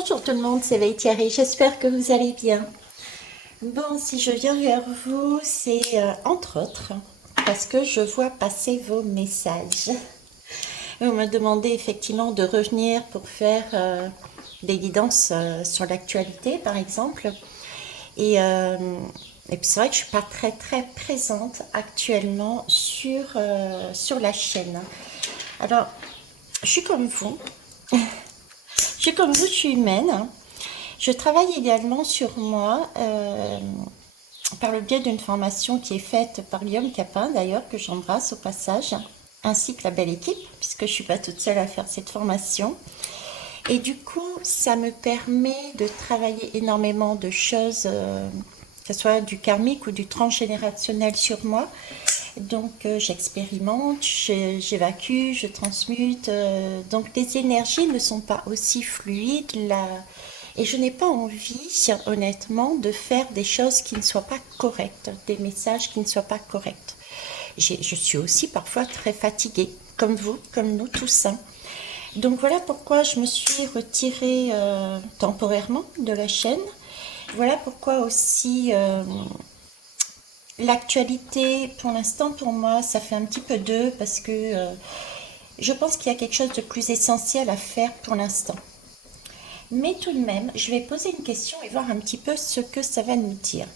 Bonjour tout le monde, c'est Thierry, j'espère que vous allez bien. Bon, si je viens vers vous, c'est entre autres parce que je vois passer vos messages. Vous me demandez effectivement de revenir pour faire des guidances sur l'actualité, par exemple. Et, euh, et puis c'est vrai que je ne suis pas très présente actuellement sur la chaîne. Alors, je suis comme vous, je suis humaine. Je travaille également sur moi par le biais d'une formation qui est faite par Guillaume Capin, d'ailleurs, que j'embrasse au passage, ainsi que la belle équipe, puisque je ne suis pas toute seule à faire cette formation. Et du coup, ça me permet de travailler énormément de choses, que ce soit du karmique ou du transgénérationnel sur moi. Donc, j'expérimente, j'évacue, je transmute. Donc, les énergies ne sont pas aussi fluides. Et je n'ai pas envie, honnêtement, de faire des choses qui ne soient pas correctes, des messages qui ne soient pas corrects. Je suis aussi parfois très fatiguée, comme vous, comme nous tous, hein. Donc voilà pourquoi je me suis retirée temporairement de la chaîne. Voilà pourquoi aussi l'actualité, pour l'instant, pour moi, ça fait un petit peu d'eux parce que je pense qu'il y a quelque chose de plus essentiel à faire pour l'instant. Mais tout de même, je vais poser une question et voir un petit peu ce que ça va nous dire.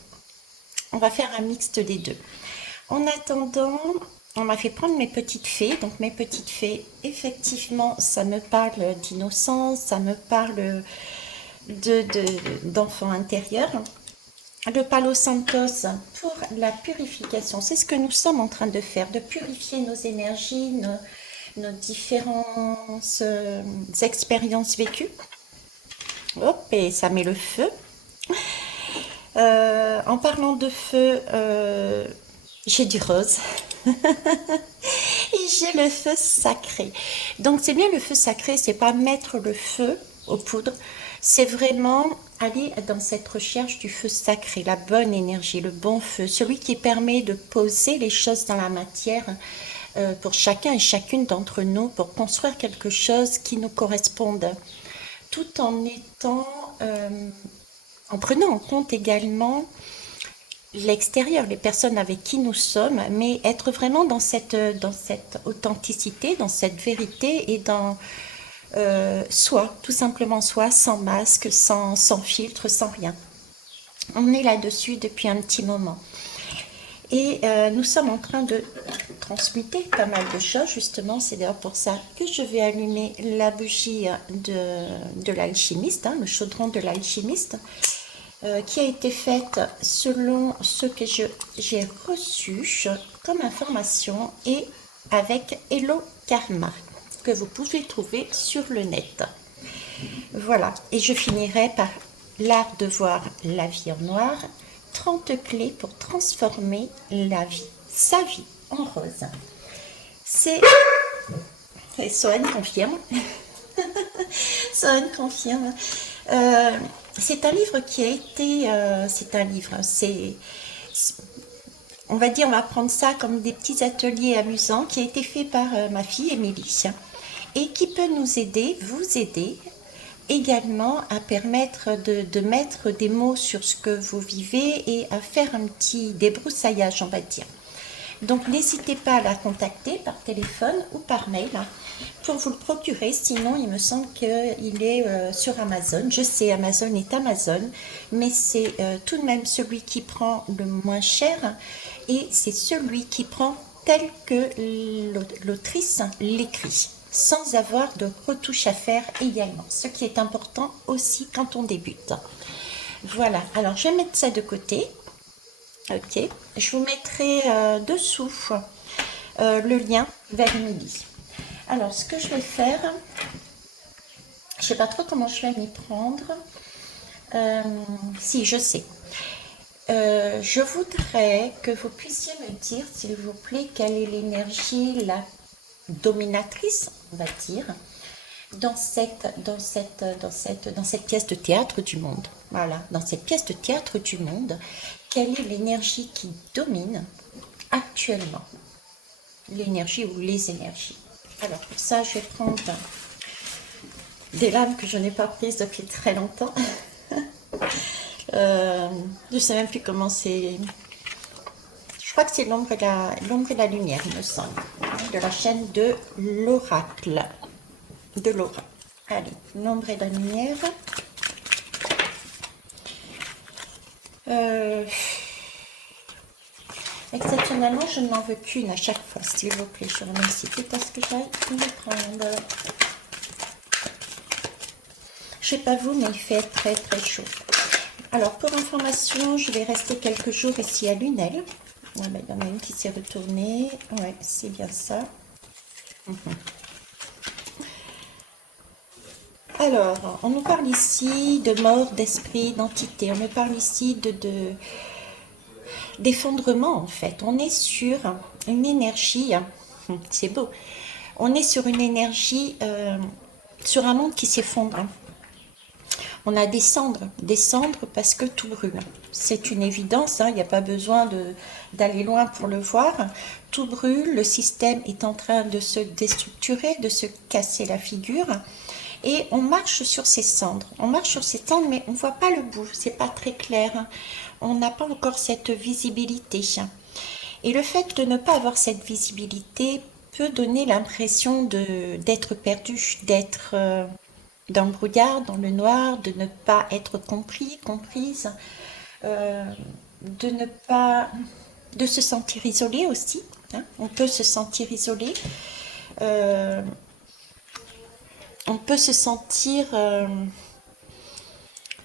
On va faire un mixte des deux. En attendant, on m'a fait prendre mes petites fées. Donc mes petites fées, effectivement, ça me parle d'innocence, ça me parle d'enfants intérieurs. Le Palo Santos pour la purification, c'est ce que nous sommes en train de faire, de purifier nos énergies, nos différentes expériences vécues. Hop, et ça met le feu. En parlant de feu, j'ai du rose. Et j'ai le feu sacré. Donc c'est bien le feu sacré, c'est pas mettre le feu aux poudres, c'est vraiment aller dans cette recherche du feu sacré, la bonne énergie, le bon feu, celui qui permet de poser les choses dans la matière pour chacun et chacune d'entre nous, pour construire quelque chose qui nous corresponde, tout en étant, en prenant en compte également l'extérieur, les personnes avec qui nous sommes, mais être vraiment dans cette authenticité, dans cette vérité et dans soi, tout simplement soi, sans masque, sans filtre, sans rien. On est là-dessus depuis un petit moment. Et nous sommes en train de transmuter pas mal de choses, justement, c'est d'ailleurs pour ça que je vais allumer la bougie de l'alchimiste, hein, le chaudron de l'alchimiste, qui a été faite selon ce que j'ai reçu comme information et avec Hello Karma, que vous pouvez trouver sur le net. Voilà, et je finirai par l'art de voir la vie en noir, 30 clés pour transformer la vie, sa vie en rose. C'est... Et Sohan confirme. Sohan confirme. C'est un livre qui a été... c'est un livre, on va dire, on va prendre ça comme des petits ateliers amusants qui a été fait par ma fille Émilie et qui peut nous aider, vous aider également à permettre de mettre des mots sur ce que vous vivez et à faire un petit débroussaillage, on va dire. Donc n'hésitez pas à la contacter par téléphone ou par mail pour vous le procurer. Sinon, il me semble qu'il est sur Amazon. Je sais, Amazon est Amazon, mais c'est tout de même celui qui prend le moins cher et c'est celui qui prend tel que l'autrice l'écrit, sans avoir de retouches à faire également, ce qui est important aussi quand on débute. Voilà, alors je vais mettre ça de côté. Ok, je vous mettrai dessous le lien vers Émilie. Alors, ce que je vais faire, je ne sais pas trop comment je vais m'y prendre. Si, je sais. Je voudrais que vous puissiez me dire, s'il vous plaît, quelle est l'énergie la dominatrice, on va dire, dans cette pièce de théâtre du monde. Voilà, dans cette pièce de théâtre du monde, quelle est l'énergie qui domine actuellement? L'énergie ou les énergies. Alors pour ça, je vais prendre des lames que je n'ai pas prises depuis très longtemps. Je ne sais même plus comment c'est. Je crois que c'est l'ombre et la lumière, il me semble, de la chaîne de l'oracle, de Laura. Allez, l'ombre et la lumière. Exceptionnellement, je n'en veux qu'une à chaque fois, s'il vous plaît. Je remercie tout à ce que j'aille me prendre. Je sais pas vous, mais il fait très très chaud. Alors, pour information, je vais rester quelques jours ici à Lunel. Ouais, ben, il y en a une qui s'est retournée. Ouais, c'est bien ça. Alors, on nous parle ici de mort d'esprit, d'entité. On nous parle ici d'effondrement, en fait. On est sur une énergie, c'est beau, on est sur une énergie, sur un monde qui s'effondre. On a des cendres parce que tout brûle. C'est une évidence, hein, il n'y a pas besoin d'aller loin pour le voir. Tout brûle, le système est en train de se déstructurer, de se casser la figure. Et on marche sur ces cendres. On marche sur ces cendres, mais on ne voit pas le bout. C'est pas très clair. On n'a pas encore cette visibilité. Et le fait de ne pas avoir cette visibilité peut donner l'impression d'être perdu, d'être dans le brouillard, dans le noir, de ne pas être compris, comprise, euh, de ne pas, de se sentir isolé aussi. Hein. On peut se sentir isolé. Euh, on peut se sentir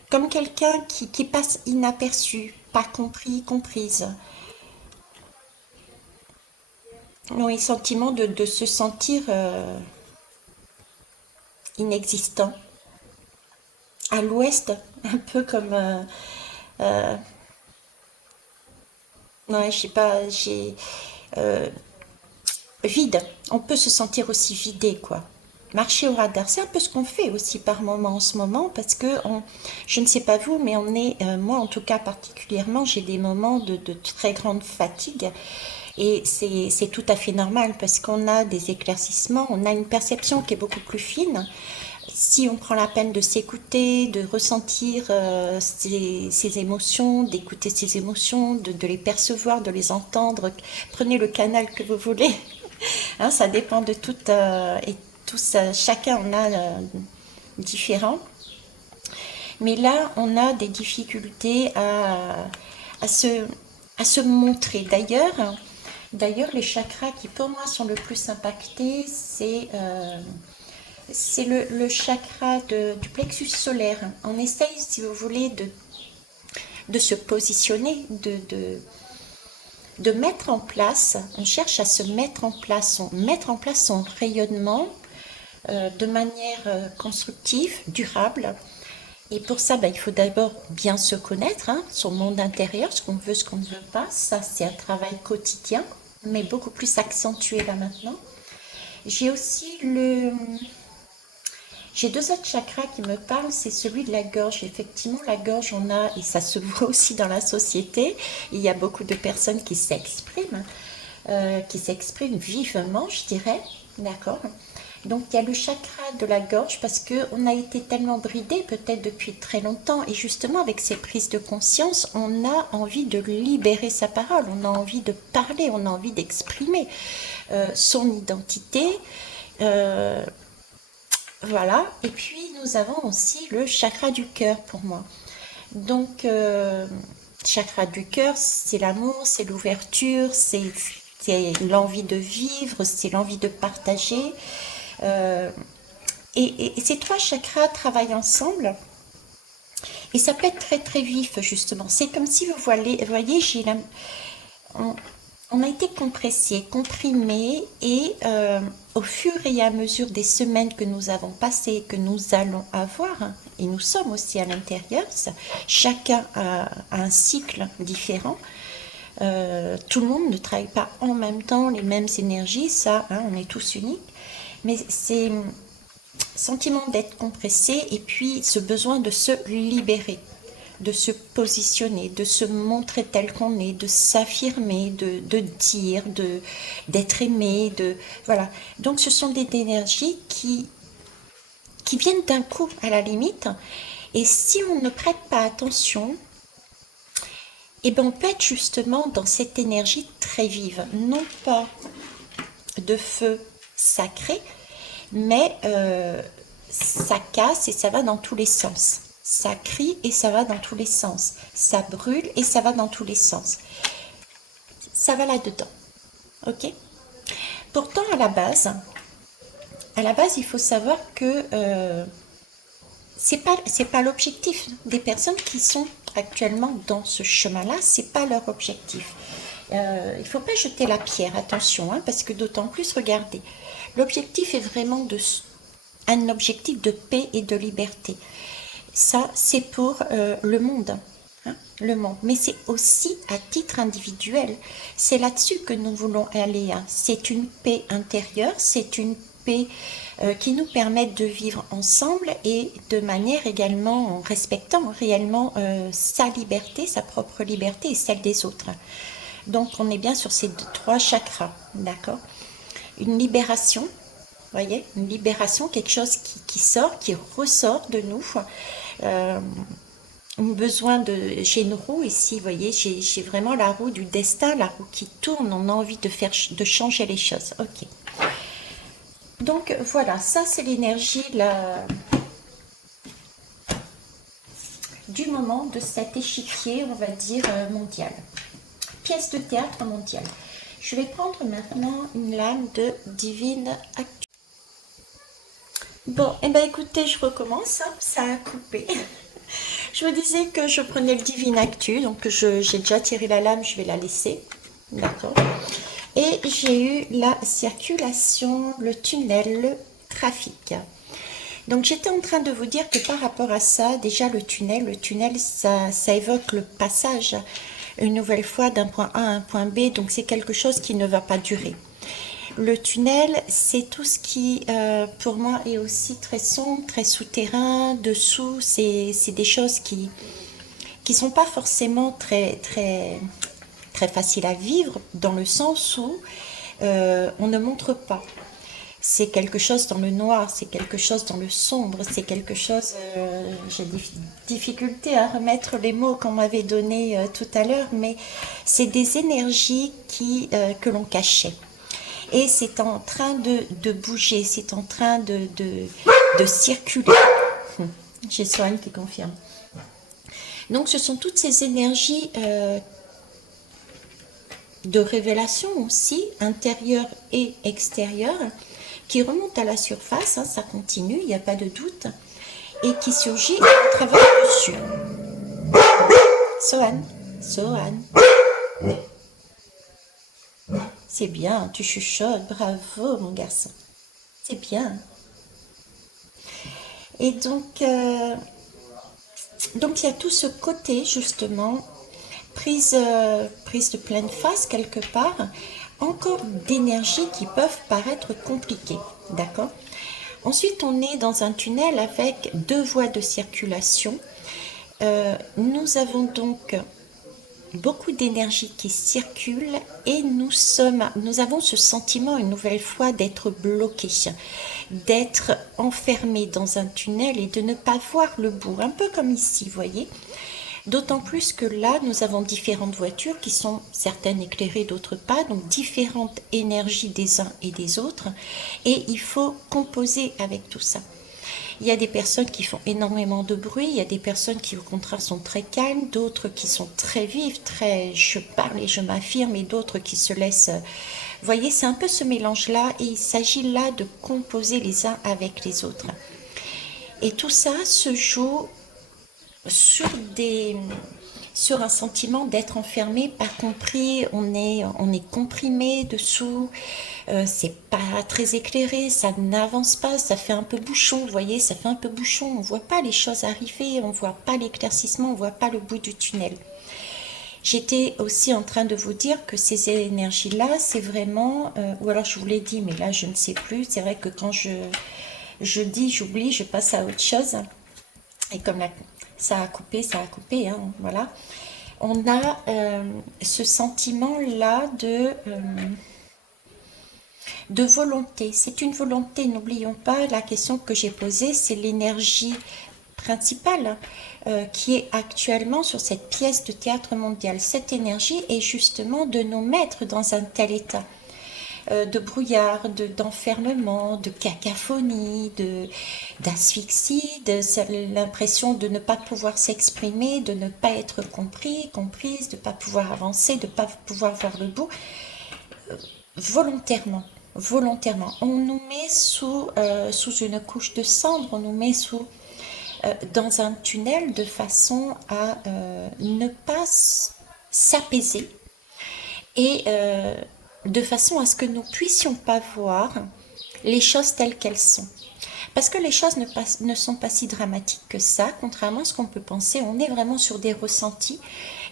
comme quelqu'un qui passe inaperçu, pas compris, comprise. Oui, sentiment de se sentir inexistant. À l'ouest, un peu comme... ouais, je sais pas, j'ai... euh, vide. On peut se sentir aussi vidé, quoi. Marcher au radar, c'est un peu ce qu'on fait aussi par moment en ce moment, parce que je ne sais pas vous, mais on est, moi en tout cas particulièrement, j'ai des moments de très grande fatigue, et c'est tout à fait normal, parce qu'on a des éclaircissements, on a une perception qui est beaucoup plus fine. Si on prend la peine de s'écouter, de ressentir ses émotions, d'écouter ses émotions, de les percevoir, de les entendre, prenez le canal que vous voulez. Hein, ça dépend de tout et tous, chacun en a différent. Mais là, on a des difficultés à se, à se montrer. D'ailleurs, les chakras qui pour moi sont le plus impactés, c'est le chakra du plexus solaire. On essaye, si vous voulez, de se positionner, de mettre en place, on cherche à se mettre en place son rayonnement de manière constructive, durable. Et pour ça, ben, il faut d'abord bien se connaître, hein, son monde intérieur, ce qu'on veut, ce qu'on ne veut pas. Ça, c'est un travail quotidien, mais beaucoup plus accentué là maintenant. J'ai aussi j'ai deux autres chakras qui me parlent, c'est celui de la gorge. Effectivement, la gorge, on a, et ça se voit aussi dans la société, il y a beaucoup de personnes qui s'expriment vivement, je dirais, d'accord. Donc il y a le chakra de la gorge parce qu'on a été tellement bridé peut-être depuis très longtemps et justement avec ces prises de conscience, on a envie de libérer sa parole, on a envie de parler, on a envie d'exprimer son identité. Euh, voilà, et puis nous avons aussi le chakra du cœur pour moi. Donc, chakra du cœur, c'est l'amour, c'est l'ouverture, c'est l'envie de vivre, c'est l'envie de partager. Euh, et ces trois chakras travaillent ensemble et ça peut être très très vif justement. C'est comme si voyez, on, on a été compressé, comprimé et au fur et à mesure des semaines que nous avons passées, que nous allons avoir, hein, et nous sommes aussi à l'intérieur, chacun a un cycle différent. Tout le monde ne travaille pas en même temps les mêmes énergies, ça, hein, on est tous uniques. Mais c'est sentiment d'être compressé et puis ce besoin de se libérer, de se positionner, de se montrer tel qu'on est, de s'affirmer, de dire, d'être aimé, voilà. Donc ce sont des énergies qui viennent d'un coup à la limite. Et si on ne prête pas attention, eh ben on peut être justement dans cette énergie très vive, non pas de feu sacré, mais ça casse et ça va dans tous les sens. Ça crie et ça va dans tous les sens. Ça brûle et ça va dans tous les sens. Ça va là-dedans. Ok? Pourtant, à la base, il faut savoir que c'est pas l'objectif des personnes qui sont actuellement dans ce chemin-là. C'est pas leur objectif. Il ne faut pas jeter la pierre, attention, hein, parce que d'autant plus, regardez, l'objectif est vraiment un objectif de paix et de liberté. Ça, c'est pour le monde, hein, le monde. Mais c'est aussi à titre individuel. C'est là-dessus que nous voulons aller. Hein. C'est une paix intérieure, c'est une paix qui nous permet de vivre ensemble et de manière également en respectant réellement sa liberté, sa propre liberté et celle des autres. Donc, on est bien sur ces trois chakras, d'accord? Une libération, vous voyez, une libération, quelque chose qui sort, qui ressort de nous. Besoin de... J'ai une roue ici, vous voyez, j'ai vraiment la roue du destin, la roue qui tourne, on a envie de changer les choses. Ok. Donc, voilà, ça c'est l'énergie du moment de cet échiquier, on va dire, mondial. Pièce de théâtre mondiale. Je vais prendre maintenant une lame de Divine Actu. Bon, et ben écoutez, je recommence, hein, ça a coupé. Je vous disais que je prenais le Divine Actu, donc j'ai déjà tiré la lame, je vais la laisser. D'accord. Et j'ai eu la circulation, le tunnel, le trafic. Donc j'étais en train de vous dire que par rapport à ça, déjà le tunnel, ça évoque le passage une nouvelle fois d'un point A à un point B, donc c'est quelque chose qui ne va pas durer. Le tunnel, c'est tout ce qui, pour moi, est aussi très sombre, très souterrain, dessous, c'est des choses qui sont pas forcément très faciles à vivre, dans le sens où on ne montre pas. C'est quelque chose dans le noir, c'est quelque chose dans le sombre, c'est quelque chose... j'ai des difficultés à remettre les mots qu'on m'avait donnés tout à l'heure, mais c'est des énergies que l'on cachait. Et c'est en train de bouger, c'est en train de circuler. J'ai Soane qui confirme. Donc ce sont toutes ces énergies de révélation aussi, intérieure et extérieure, qui remontent à la surface, hein, ça continue, il n'y a pas de doute, et qui surgit à travers dessus. Soane. C'est bien, tu chuchotes, bravo mon garçon. C'est bien. Et donc il y a tout ce côté justement, prise de pleine face quelque part, encore d'énergie qui peuvent paraître compliquées, d'accord? Ensuite, on est dans un tunnel avec deux voies de circulation. Nous avons donc beaucoup d'énergie qui circule et nous avons ce sentiment une nouvelle fois d'être bloqués, d'être enfermés dans un tunnel et de ne pas voir le bout, un peu comme ici, vous voyez. D'autant plus que là, nous avons différentes voitures qui sont certaines éclairées, d'autres pas, donc différentes énergies des uns et des autres, et il faut composer avec tout ça. Il y a des personnes qui font énormément de bruit, il y a des personnes qui au contraire sont très calmes, d'autres qui sont très vives, très je parle et je m'affirme, et d'autres qui se laissent... Vous voyez, c'est un peu ce mélange-là, et il s'agit là de composer les uns avec les autres. Et tout ça se joue sur un sentiment d'être enfermé, pas compris, on est comprimé dessous, c'est pas très éclairé, ça n'avance pas, ça fait un peu bouchon, vous voyez, ça fait un peu bouchon, on voit pas les choses arriver, on voit pas l'éclaircissement, on voit pas le bout du tunnel. J'étais aussi en train de vous dire que ces énergies-là, c'est vraiment, ou alors je vous l'ai dit, mais là je ne sais plus, c'est vrai que quand je dis, j'oublie, je passe à autre chose, et comme ça a coupé, hein, voilà. On a ce sentiment-là de volonté. C'est une volonté, n'oublions pas la question que j'ai posée, c'est l'énergie principale qui est actuellement sur cette pièce de théâtre mondial. Cette énergie est justement de nous mettre dans un tel état de brouillard, d'enfermement, de cacophonie, d'asphyxie, de l'impression de ne pas pouvoir s'exprimer, de ne pas être compris, comprise, de ne pas pouvoir avancer, de ne pas pouvoir voir le bout, volontairement. Volontairement. On nous met sous une couche de cendre, on nous met dans un tunnel de façon à ne pas s'apaiser et de façon à ce que nous puissions pas voir les choses telles qu'elles sont. Parce que les choses ne sont pas si dramatiques que ça, contrairement à ce qu'on peut penser, on est vraiment sur des ressentis.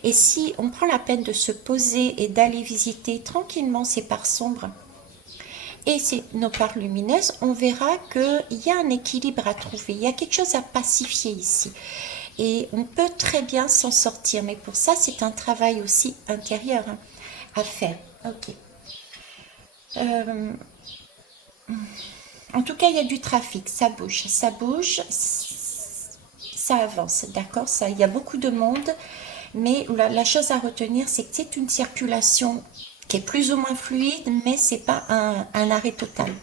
Et si on prend la peine de se poser et d'aller visiter tranquillement ces parts sombres et nos parts lumineuses, on verra qu'il y a un équilibre à trouver, il y a quelque chose à pacifier ici. Et on peut très bien s'en sortir, mais pour ça, c'est un travail aussi intérieur à faire. Ok. En tout cas, il y a du trafic, ça bouge, ça avance, d'accord. Il y a beaucoup de monde, mais la chose à retenir, c'est que c'est une circulation qui est plus ou moins fluide, mais c'est pas un arrêt total.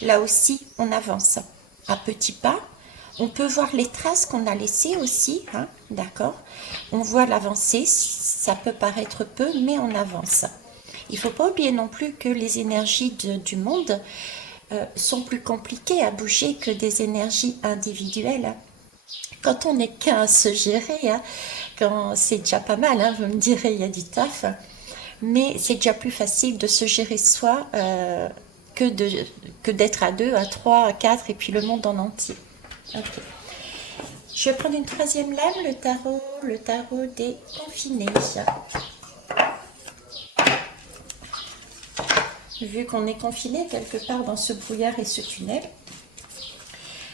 Là aussi, on avance à petits pas. On peut voir les traces qu'on a laissées aussi, hein, d'accord. On voit l'avancée, ça peut paraître peu, mais on avance. Il ne faut pas oublier non plus que les énergies du monde sont plus compliquées à bouger que des énergies individuelles. Quand on n'est qu'un à se gérer, hein, quand c'est déjà pas mal, hein, vous me direz, il y a du taf, mais c'est déjà plus facile de se gérer soi que d'être à 2, à 3, à 4 et puis le monde en entier. Okay. Je vais prendre une troisième lame, le tarot des confinés. Vu qu'on est confiné quelque part dans ce brouillard et ce tunnel.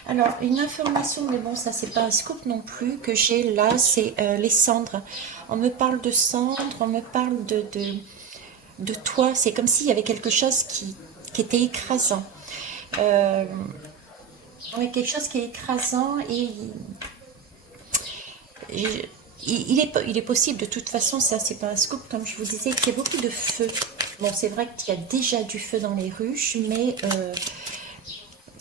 Alors, une information, mais bon, ça c'est pas un scoop non plus, que j'ai là, c'est les cendres. On me parle de cendres, on me parle de toi. C'est comme s'il y avait quelque chose qui était écrasant. Oui, quelque chose qui est écrasant et il est possible de toute façon, ça c'est pas un scoop comme je vous disais, qu'il y a beaucoup de feu. Bon, c'est vrai qu'il y a déjà du feu dans les ruches, mais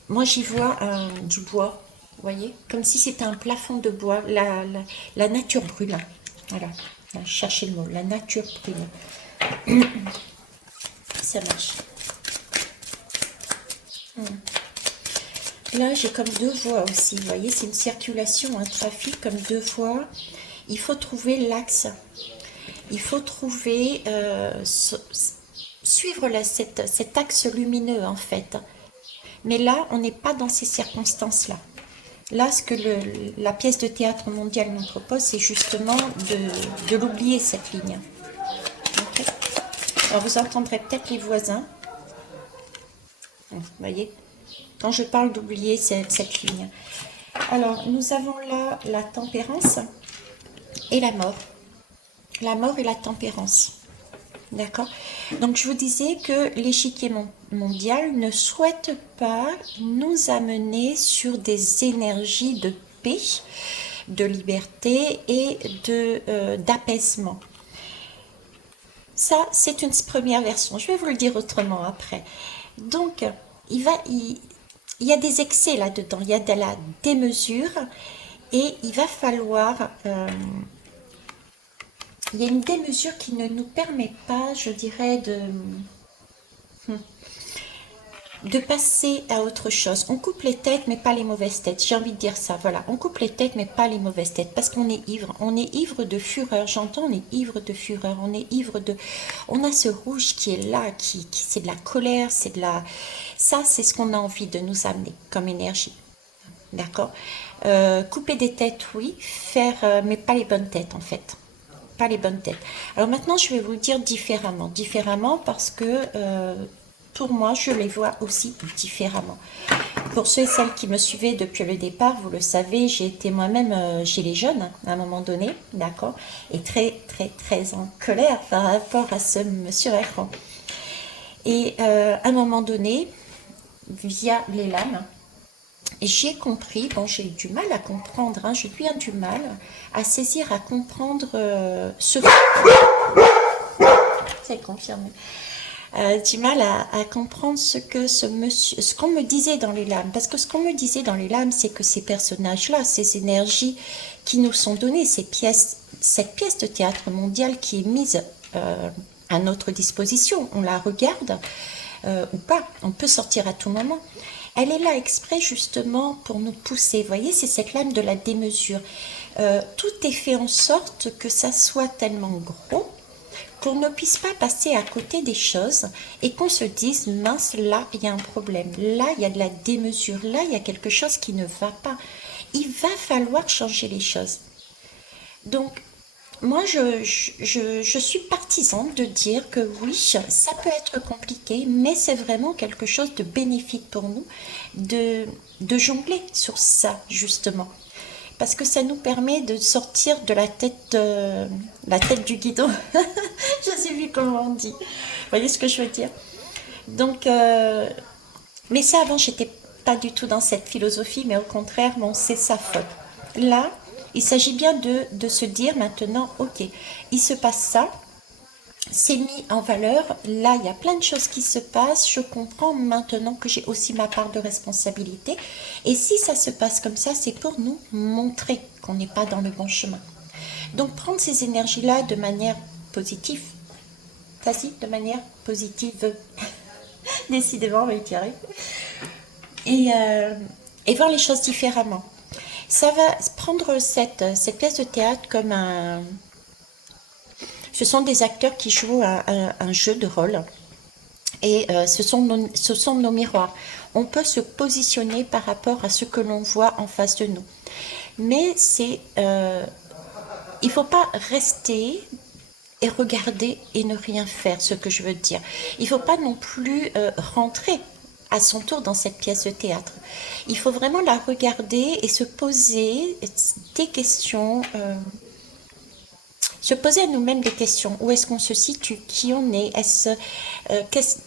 moi j'y vois du bois, vous voyez, comme si c'était un plafond de bois. La nature brûle. Voilà, cherchez le mot, la nature brûle. Ça marche. Là, j'ai comme deux voies aussi, vous voyez, c'est une circulation, un trafic comme deux voies. Il faut trouver l'axe. Il faut trouver, suivre cet axe lumineux en fait. Mais là, on n'est pas dans ces circonstances-là. Là, ce que la pièce de théâtre mondial nous propose, c'est justement de l'oublier, cette ligne. Okay. Alors, vous entendrez peut-être les voisins. Vous voyez, quand je parle d'oublier cette ligne. Alors, nous avons là la tempérance et la mort. La mort et la tempérance. D'accord. Donc, je vous disais que l'échiquier mondial ne souhaite pas nous amener sur des énergies de paix, de liberté et d'apaisement. Ça, c'est une première version. Je vais vous le dire autrement après. Donc, il y a des excès là-dedans, il y a de la démesure et il va falloir... il y a une démesure qui ne nous permet pas, je dirais, de passer à autre chose. On coupe les têtes, mais pas les mauvaises têtes. J'ai envie de dire ça, voilà. On coupe les têtes, mais pas les mauvaises têtes, parce qu'on est ivre. On est ivre de fureur. J'entends, on est ivre de fureur. On est ivre de... On a ce rouge qui est là, c'est de la colère, c'est de la... Ça, c'est ce qu'on a envie de nous amener comme énergie. D'accord. Couper des têtes, oui. Faire, mais pas les bonnes têtes, en fait. Pas les bonnes têtes. Alors maintenant, je vais vous le dire différemment. Différemment parce que... pour moi, je les vois aussi différemment. Pour ceux et celles qui me suivaient depuis le départ, vous le savez, j'ai été moi-même gilet jaune à un moment donné, d'accord, et très, très, très en colère par rapport à ce monsieur écran. Et à un moment donné, via les lames, j'ai compris, bon j'ai eu du mal à comprendre, hein, j'ai bien du mal à saisir, à comprendre ce... C'est confirmé. Du mal à comprendre ce que ce monsieur, ce qu'on me disait dans les lames. Parce que ce qu'on me disait dans les lames, c'est que ces personnages-là, ces énergies qui nous sont données, cette pièce de théâtre mondial qui est mise à notre disposition, on la regarde ou pas, on peut sortir à tout moment. Elle est là exprès justement pour nous pousser. Vous voyez, c'est cette lame de la démesure. Tout est fait en sorte que ça soit tellement gros qu'on ne puisse pas passer à côté des choses et qu'on se dise, mince, là, il y a un problème, là, il y a de la démesure, là, il y a quelque chose qui ne va pas. Il va falloir changer les choses. Donc, moi, je suis partisane de dire que oui, ça peut être compliqué, mais c'est vraiment quelque chose de bénéfique pour nous de jongler sur ça, justement. Parce que ça nous permet de sortir de la tête du guidon. Je sais plus comment on dit. Vous voyez ce que je veux dire? Donc, mais ça avant, j'étais pas du tout dans cette philosophie, mais au contraire, bon, c'est sa faute. Là, il s'agit bien de se dire maintenant, ok, il se passe ça, c'est mis en valeur, là il y a plein de choses qui se passent, je comprends maintenant que j'ai aussi ma part de responsabilité, et si ça se passe comme ça, c'est pour nous montrer qu'on n'est pas dans le bon chemin. Donc prendre ces énergies-là de manière positive, facile, de manière positive, décidément, on va y arriver, et voir les choses différemment. Ça va prendre cette pièce de théâtre comme un... Ce sont des acteurs qui jouent un jeu de rôle et ce sont nos miroirs. On peut se positionner par rapport à ce que l'on voit en face de nous. Mais il ne faut pas rester et regarder et ne rien faire, ce que je veux dire. Il ne faut pas non plus rentrer à son tour dans cette pièce de théâtre. Il faut vraiment la regarder et se poser des questions... se poser à nous-mêmes des questions. Où est-ce qu'on se situe? Qui on est?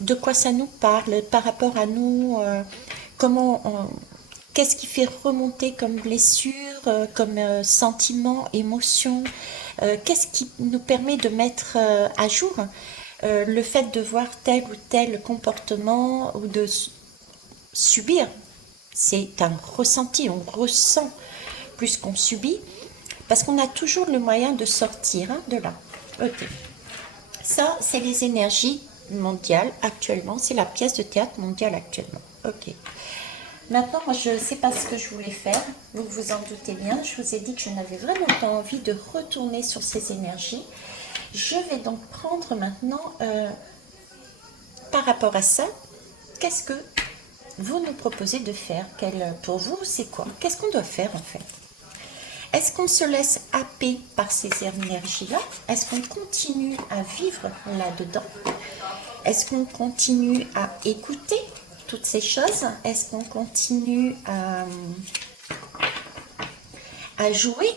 De quoi ça nous parle par rapport à nous? Qu'est-ce qui fait remonter comme blessure, comme sentiment, émotion? Qu'est-ce qui nous permet de mettre à jour le fait de voir tel ou tel comportement ou de subir? C'est un ressenti, on ressent plus qu'on subit. Parce qu'on a toujours le moyen de sortir de là. Ok. Ça, c'est les énergies mondiales actuellement. C'est la pièce de théâtre mondiale actuellement. Ok. Maintenant, moi, je ne sais pas ce que je voulais faire. Vous vous en doutez bien. Je vous ai dit que je n'avais vraiment pas envie de retourner sur ces énergies. Je vais donc prendre maintenant, par rapport à ça, qu'est-ce que vous nous proposez de faire? Pour vous, c'est quoi? Qu'est-ce qu'on doit faire en fait? Est-ce qu'on se laisse happer par ces énergies-là? Est-ce qu'on continue à vivre là-dedans? Est-ce qu'on continue à écouter toutes ces choses? Est-ce qu'on continue à jouer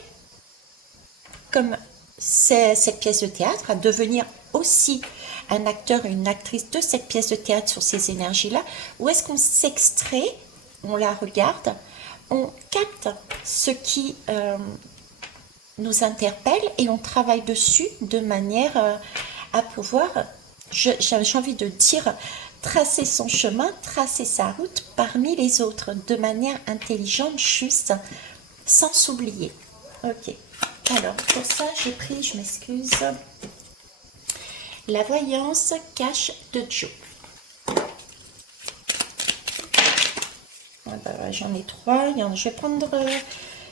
comme cette pièce de théâtre, à devenir aussi un acteur et une actrice de cette pièce de théâtre sur ces énergies-là? Ou est-ce qu'on s'extrait, on la regarde, on capte ce qui nous interpelle et on travaille dessus de manière à pouvoir, j'ai envie de dire, tracer son chemin, tracer sa route parmi les autres de manière intelligente, juste, sans s'oublier. Ok, alors pour ça j'ai pris, je m'excuse, la voyance cache de Joe. J'en ai 3, je vais prendre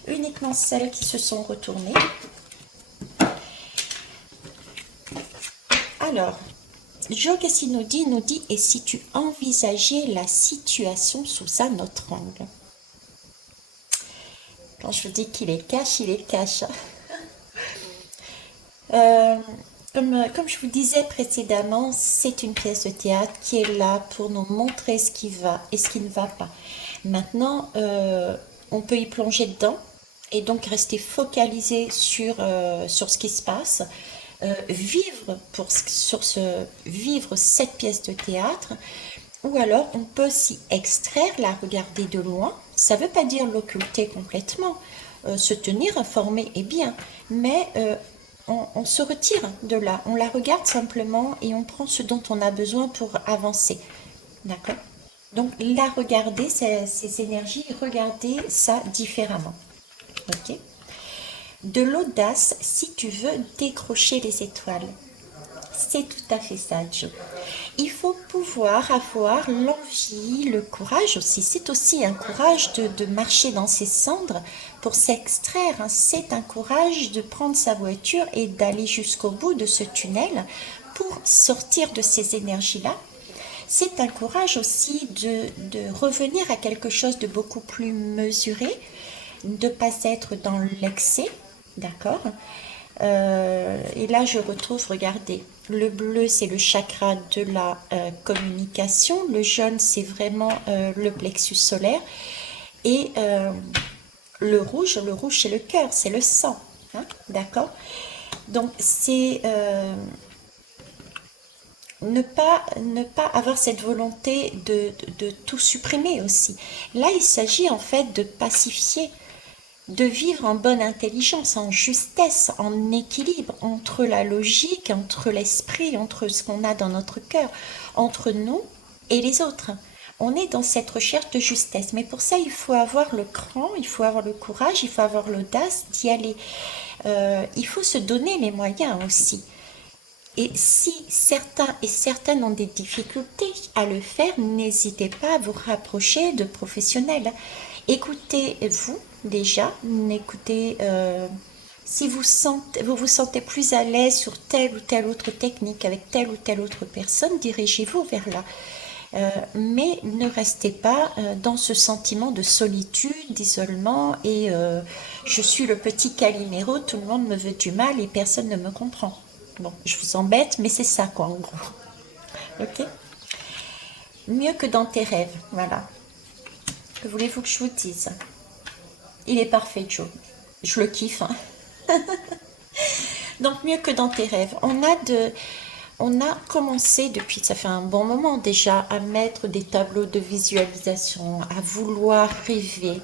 uniquement celles qui se sont retournées. Alors, Joe, qu'est-ce qu'il nous dit? Il nous dit, et si tu envisageais la situation sous un autre angle? Quand je vous dis qu'il est cash, il est cash. Comme je vous disais précédemment, c'est une pièce de théâtre qui est là pour nous montrer ce qui va et ce qui ne va pas. Maintenant, on peut y plonger dedans et donc rester focalisé sur ce qui se passe. vivre vivre cette pièce de théâtre, ou alors on peut s'y extraire, la regarder de loin. Ça ne veut pas dire l'occulter complètement. Se tenir informé est bien, mais on se retire de là, on la regarde simplement et on prend ce dont on a besoin pour avancer. D'accord? Donc la regarder, ces énergies, regarder ça différemment. Ok? De l'audace si tu veux décrocher les étoiles. C'est tout à fait ça, Joe. Il faut pouvoir avoir l'envie, le courage aussi. C'est aussi un courage de marcher dans ses cendres pour s'extraire. C'est un courage de prendre sa voiture et d'aller jusqu'au bout de ce tunnel pour sortir de ces énergies-là. C'est un courage aussi de revenir à quelque chose de beaucoup plus mesuré, de ne pas être dans l'excès, d'accord? Et là, je retrouve, regardez, le bleu, c'est le chakra de la communication. Le jaune, c'est vraiment le plexus solaire. Et le rouge, c'est le cœur, c'est le sang. Hein, d'accord? Donc, c'est ne pas avoir cette volonté de tout supprimer aussi. Là, il s'agit en fait de pacifier, de vivre en bonne intelligence, en justesse, en équilibre entre la logique, entre l'esprit, entre ce qu'on a dans notre cœur, entre nous et les autres. On est dans cette recherche de justesse, mais pour ça, il faut avoir le cran, il faut avoir le courage, il faut avoir l'audace d'y aller. Il faut se donner les moyens aussi. Et si certains et certaines ont des difficultés à le faire, n'hésitez pas à vous rapprocher de professionnels. Écoutez-vous déjà, écoutez, si vous vous sentez plus à l'aise sur telle ou telle autre technique avec telle ou telle autre personne, dirigez-vous vers là. Mais ne restez pas dans ce sentiment de solitude, d'isolement et je suis le petit Calimero, tout le monde me veut du mal et personne ne me comprend. Bon, je vous embête, mais c'est ça quoi en gros. Ok? Mieux que dans tes rêves, voilà. Que voulez-vous que je vous dise? Il est parfait, Joe. Je le kiffe. Hein. Donc, mieux que dans tes rêves. On a commencé depuis, ça fait un bon moment déjà, à mettre des tableaux de visualisation, à vouloir rêver.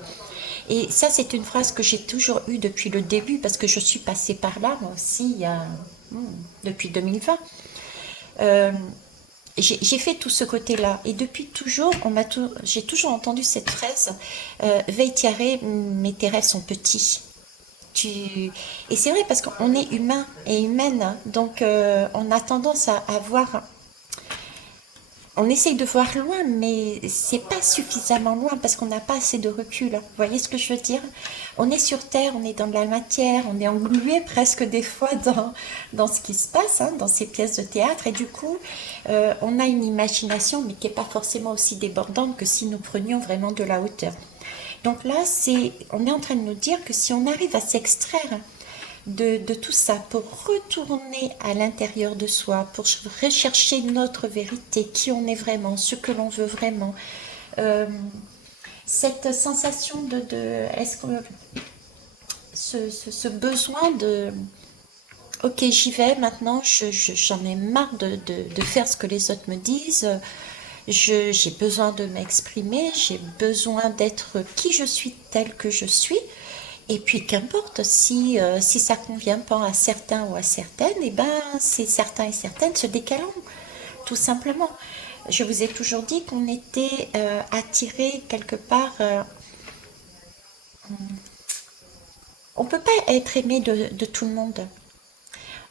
Et ça, c'est une phrase que j'ai toujours eue depuis le début, parce que je suis passée par là, moi aussi, depuis 2020. J'ai fait tout ce côté-là. Et depuis toujours, j'ai toujours entendu cette phrase, veille tiare, mais tes rêves sont petits. Et c'est vrai parce qu'on est humain et humaine, hein. Donc on a tendance à voir, on essaye de voir loin, mais c'est pas suffisamment loin parce qu'on n'a pas assez de recul. Vous voyez ce que je veux dire? On est sur Terre, on est dans de la matière, on est englué presque des fois dans ce qui se passe, hein, dans ces pièces de théâtre, et du coup, on a une imagination, mais qui n'est pas forcément aussi débordante que si nous prenions vraiment de la hauteur. Donc là, on est en train de nous dire que si on arrive à s'extraire de tout ça pour retourner à l'intérieur de soi, pour rechercher notre vérité, qui on est vraiment, ce que l'on veut vraiment, cette sensation est-ce que ce besoin de ok, j'y vais maintenant, j'en ai marre de faire ce que les autres me disent. J'ai besoin de m'exprimer, j'ai besoin d'être qui je suis, tel que je suis. Et puis qu'importe, si ça ne convient pas à certains ou à certaines, et ben c'est certains et certaines se décalons, tout simplement. Je vous ai toujours dit qu'on était attirés quelque part. On ne peut pas être aimé de tout le monde.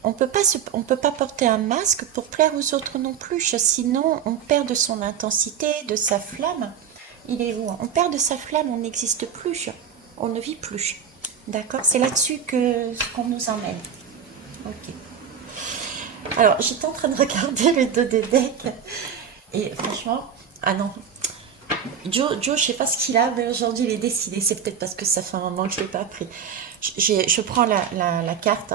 On peut pas porter un masque pour plaire aux autres non plus, sinon on perd de son intensité, de sa flamme. Il est où? On perd de sa flamme, on n'existe plus, on ne vit plus. D'accord? C'est là-dessus qu'on nous emmène. Ok. Alors, j'étais en train de regarder le dos des decks et franchement, ah non. Joe, je sais pas ce qu'il a, mais aujourd'hui il est décidé. C'est peut-être parce que ça fait un moment que je l'ai pas pris. Je prends la carte.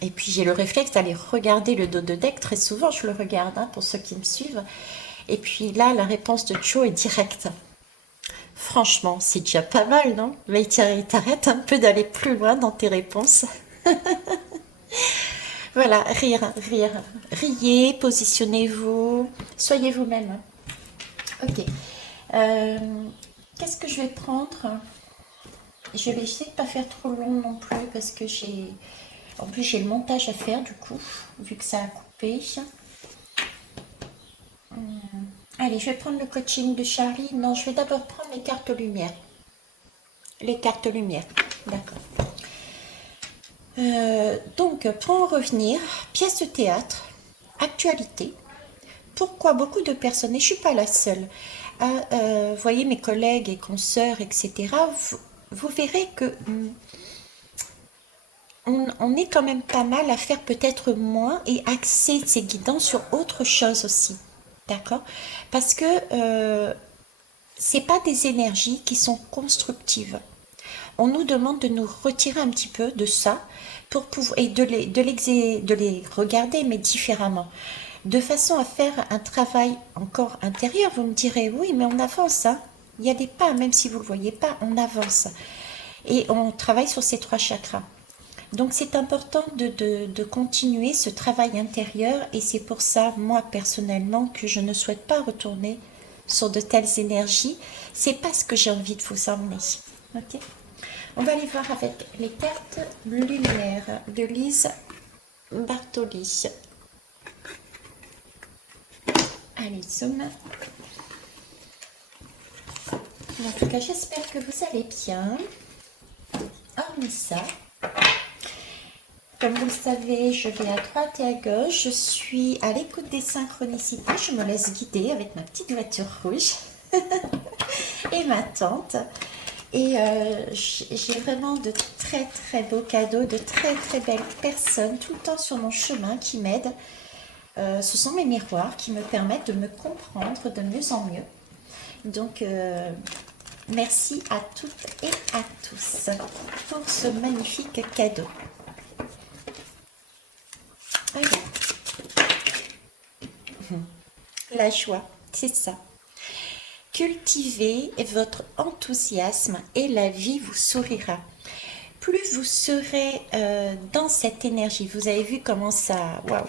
Et puis j'ai le réflexe d'aller regarder le dos de deck. Très souvent, je le regarde, hein, pour ceux qui me suivent. Et puis là, la réponse de Joe est directe. Franchement, c'est déjà pas mal, non? Mais t'arrêtes un peu d'aller plus loin dans tes réponses. Voilà, rire, rire. Riez, positionnez-vous, soyez vous-même. Ok. Euh, Qu'est-ce que je vais prendre? Je vais essayer de pas faire trop long non plus parce que en plus j'ai le montage à faire du coup, vu que ça a coupé. Allez, je vais prendre le coaching de Charlie. Non, je vais d'abord prendre les cartes lumière. Les cartes lumière, d'accord. Donc, pour en revenir, pièce de théâtre, actualité. Pourquoi beaucoup de personnes, et je ne suis pas la seule, voyez mes collègues et consoeurs, etc., vous verrez que on est quand même pas mal à faire peut-être moins et axer ses guidants sur autre chose aussi. D'accord? Parce que c'est pas des énergies qui sont constructives. On nous demande de nous retirer un petit peu de ça pour pouvoir et de les regarder mais différemment, de façon à faire un travail encore intérieur. Vous me direz oui, mais on avance, hein. Il y a des pas, même si vous ne le voyez pas, on avance et on travaille sur ces trois chakras. Donc c'est important de continuer ce travail intérieur et c'est pour ça, moi personnellement, que je ne souhaite pas retourner sur de telles énergies. C'est pas ce que j'ai envie de vous emmener. Ok. On va aller voir avec les cartes lumière de Lise Bartoli. Allez, zoom. En tout cas, j'espère que vous allez bien. Hormis ça, comme vous le savez, je vais à droite et à gauche. Je suis à l'écoute des synchronicités. Je me laisse guider avec ma petite voiture rouge et ma tante. Et j'ai vraiment de très très beaux cadeaux, de très très belles personnes tout le temps sur mon chemin qui m'aident. Ce sont mes miroirs qui me permettent de me comprendre de mieux en mieux. Donc, merci à toutes et à tous pour ce magnifique cadeau. Voilà. La joie, c'est ça. Cultivez votre enthousiasme et la vie vous sourira. Plus vous serez dans cette énergie, vous avez vu comment ça... Waouh!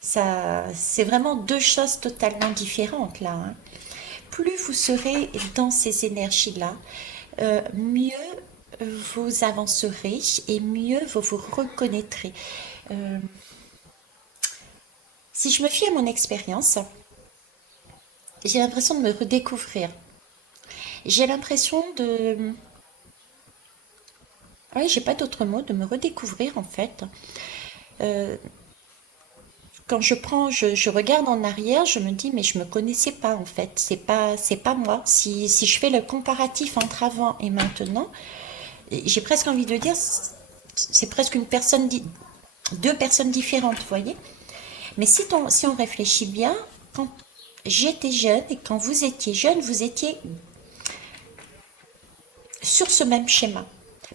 Ça, c'est vraiment deux choses totalement différentes là, hein. Plus vous serez dans ces énergies-là, mieux vous avancerez et mieux vous vous reconnaîtrez. Euh, si je me fie à mon expérience, j'ai l'impression de me redécouvrir. J'ai l'impression de... Oui, j'ai pas d'autre mot, de me redécouvrir en fait. Euh, Quand je regarde en arrière, je me dis, mais je me connaissais pas en fait. C'est pas moi. Si je fais le comparatif entre avant et maintenant, j'ai presque envie de dire, c'est presque deux personnes différentes, vous voyez. Mais si on réfléchit bien, quand j'étais jeune et quand vous étiez jeune, vous étiez sur ce même schéma.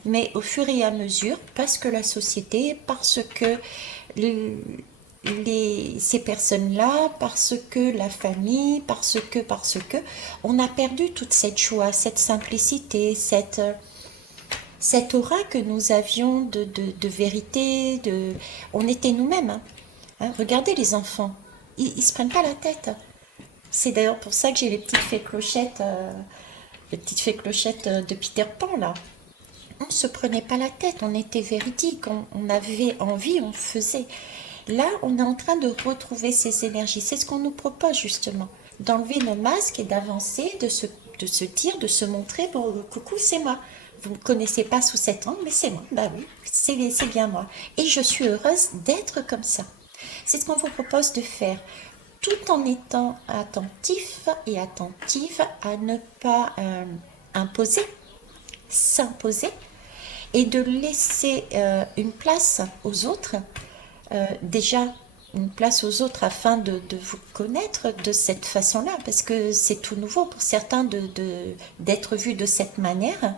Mais au fur et à mesure, parce que la société, parce que ces personnes-là, parce que la famille, parce que, on a perdu toute cette joie, cette simplicité, cette aura que nous avions de vérité, on était nous-mêmes, hein. Hein, regardez les enfants, ils se prennent pas la tête. C'est d'ailleurs pour ça que j'ai les petites fées clochettes de Peter Pan là. On ne se prenait pas la tête, on était véridique, on avait envie, on faisait. Là, on est en train de retrouver ces énergies. C'est ce qu'on nous propose justement, d'enlever nos masques et d'avancer, de se dire, de se montrer, bon, coucou, c'est moi. Vous ne me connaissez pas sous cet angle, mais c'est moi. Bah oui, c'est bien moi. Et je suis heureuse d'être comme ça. C'est ce qu'on vous propose de faire, tout en étant attentif et attentive à ne pas imposer, s'imposer, et de laisser une place aux autres, déjà une place aux autres afin de vous connaître de cette façon-là, parce que c'est tout nouveau pour certains d'être vu de cette manière.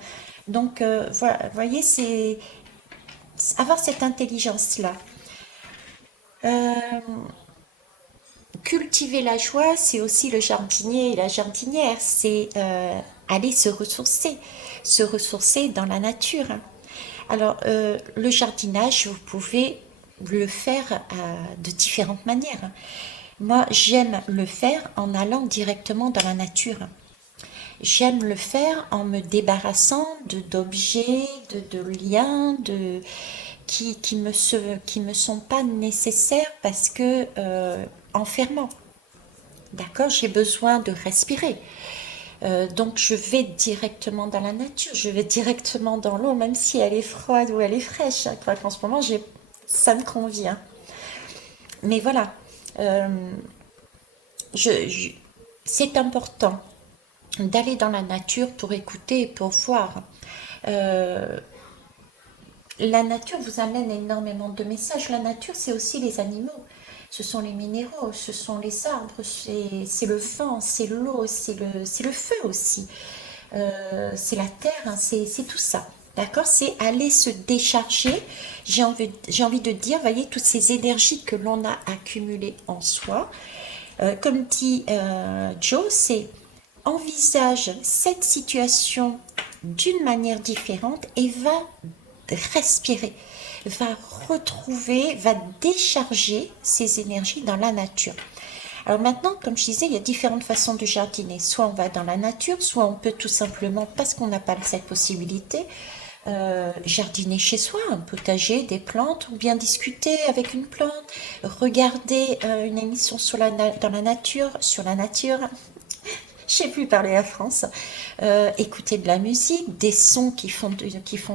Donc, voilà, vous voyez, c'est avoir cette intelligence-là. Euh, Cultiver la joie, c'est aussi le jardinier et la jardinière, c'est aller se ressourcer dans la nature. Alors, le jardinage, vous pouvez le faire de différentes manières. Moi, j'aime le faire en allant directement dans la nature. J'aime le faire en me débarrassant d'objets, de liens, qui me sont pas nécessaires parce que enfermants. D'accord, j'ai besoin de respirer. Donc je vais directement dans la nature, je vais directement dans l'eau, même si elle est froide ou elle est fraîche. Quoi qu'en ce moment, ça me convient. Mais voilà, euh, je- c'est important d'aller dans la nature pour écouter et pour voir. Euh, la nature vous amène énormément de messages. La nature, c'est aussi les animaux. Ce sont les minéraux, ce sont les arbres, c'est le vent, c'est l'eau, c'est le feu aussi. C'est la terre, hein, c'est tout ça. D'accord. C'est aller se décharger. J'ai envie de dire, voyez, toutes ces énergies que l'on a accumulées en soi. Comme dit Joe, c'est envisage cette situation d'une manière différente et va respirer, va retrouver, va décharger ses énergies dans la nature. Alors maintenant, comme je disais, il y a différentes façons de jardiner. Soit on va dans la nature, soit on peut tout simplement, parce qu'on n'a pas cette possibilité, jardiner chez soi, un potager, des plantes, ou bien discuter avec une plante, regarder une émission dans la nature, sur la nature, je sais plus parler à France, écouter de la musique, des sons qui font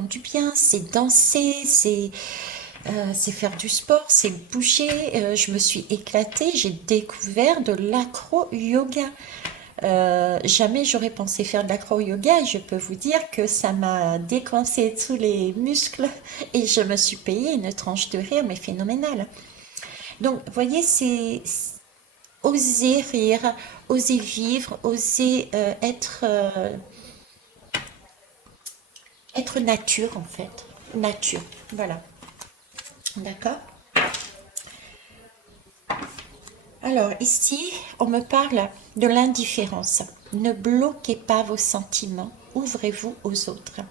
du bien, c'est danser, c'est faire du sport, c'est bouger. Je me suis éclatée, j'ai découvert de l'acro-yoga. Jamais j'aurais pensé faire de l'acro-yoga et je peux vous dire que ça m'a décoincé tous les muscles et je me suis payé une tranche de rire mais phénoménale. Donc, vous voyez, c'est oser rire, oser vivre, oser être nature en fait. Nature, voilà. D'accord. Alors ici, on me parle de l'indifférence. Ne bloquez pas vos sentiments, ouvrez-vous aux autres.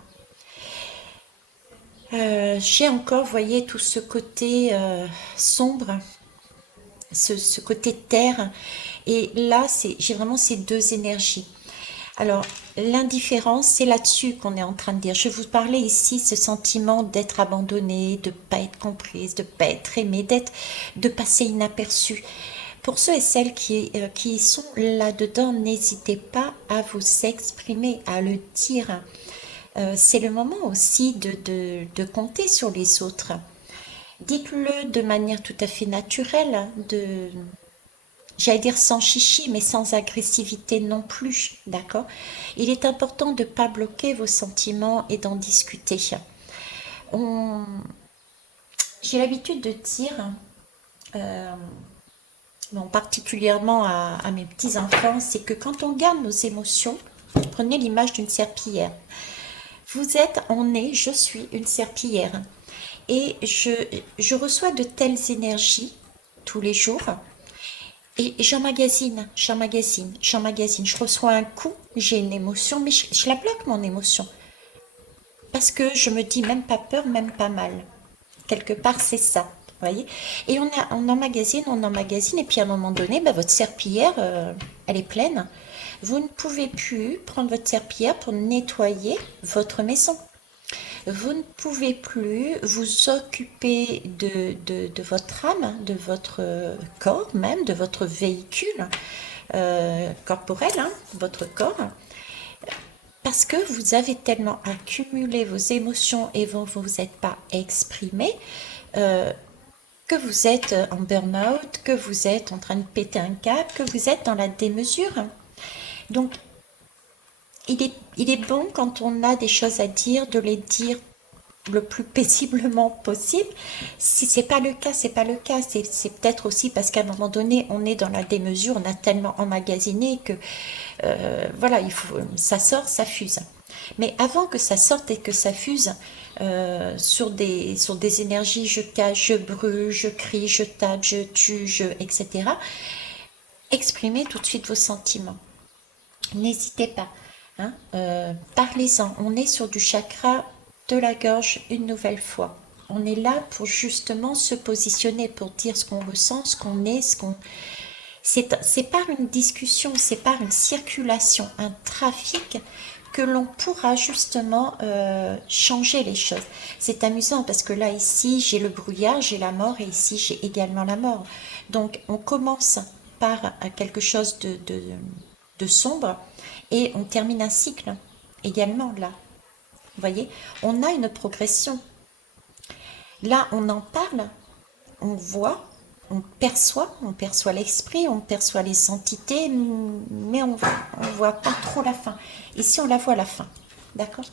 J'ai encore, voyez, tout ce côté sombre, ce côté terre. Et là, j'ai vraiment ces deux énergies. Alors, l'indifférence, c'est là-dessus qu'on est en train de dire. Je vous parlais ici ce sentiment d'être abandonnée, de ne pas être comprise, de ne pas être aimée, de passer inaperçue. Pour ceux et celles qui sont là-dedans, n'hésitez pas à vous exprimer, à le dire. C'est le moment aussi de compter sur les autres. Dites-le de manière tout à fait naturelle, j'allais dire sans chichi, mais sans agressivité non plus, d'accord. Il est important de ne pas bloquer vos sentiments et d'en discuter. On... J'ai l'habitude de dire, euh, bon, particulièrement à mes petits-enfants, c'est que quand on garde nos émotions, prenez l'image d'une serpillière. On est, je suis une serpillière. Et je reçois de telles énergies tous les jours. Et j'emmagasine, j'emmagasine, j'emmagasine. Je reçois un coup, j'ai une émotion, mais je la bloque, mon émotion. Parce que je me dis même pas peur, même pas mal. Quelque part, c'est ça. Vous voyez. Et on emmagasine, et puis à un moment donné, bah, votre serpillière, elle est pleine. Vous ne pouvez plus prendre votre serpillière pour nettoyer votre maison. Vous ne pouvez plus vous occuper de votre âme, de votre corps même, de votre véhicule corporel, hein, votre corps, parce que vous avez tellement accumulé vos émotions et vous ne vous êtes pas exprimé, euh, que vous êtes en burn-out, que vous êtes en train de péter un câble, que vous êtes dans la démesure. Donc, il est bon quand on a des choses à dire, de les dire le plus paisiblement possible. Si c'est pas le cas, c'est pas le cas. C'est peut-être aussi parce qu'à un moment donné, on est dans la démesure, on a tellement emmagasiné que voilà, ça sort, ça fuse. Mais avant que ça sorte et que ça fuse sur des énergies, je cache, je brûle, je crie, je tape, je tue, etc. Exprimez tout de suite vos sentiments. N'hésitez pas. Hein, parlez-en. On est sur du chakra de la gorge une nouvelle fois. On est là pour justement se positionner, pour dire ce qu'on ressent, ce qu'on est, ce qu'on... C'est par une discussion, c'est par une circulation, un trafic que l'on pourra justement changer les choses. C'est amusant parce que là, ici, j'ai le brouillard, j'ai la mort et ici, j'ai également la mort. Donc, on commence par quelque chose de sombre et on termine un cycle également là. Vous voyez, on a une progression. Là, on en parle, on voit, on perçoit l'esprit, on perçoit les entités, mais on voit pas trop la fin. Ici, on la voit la fin. D'accord?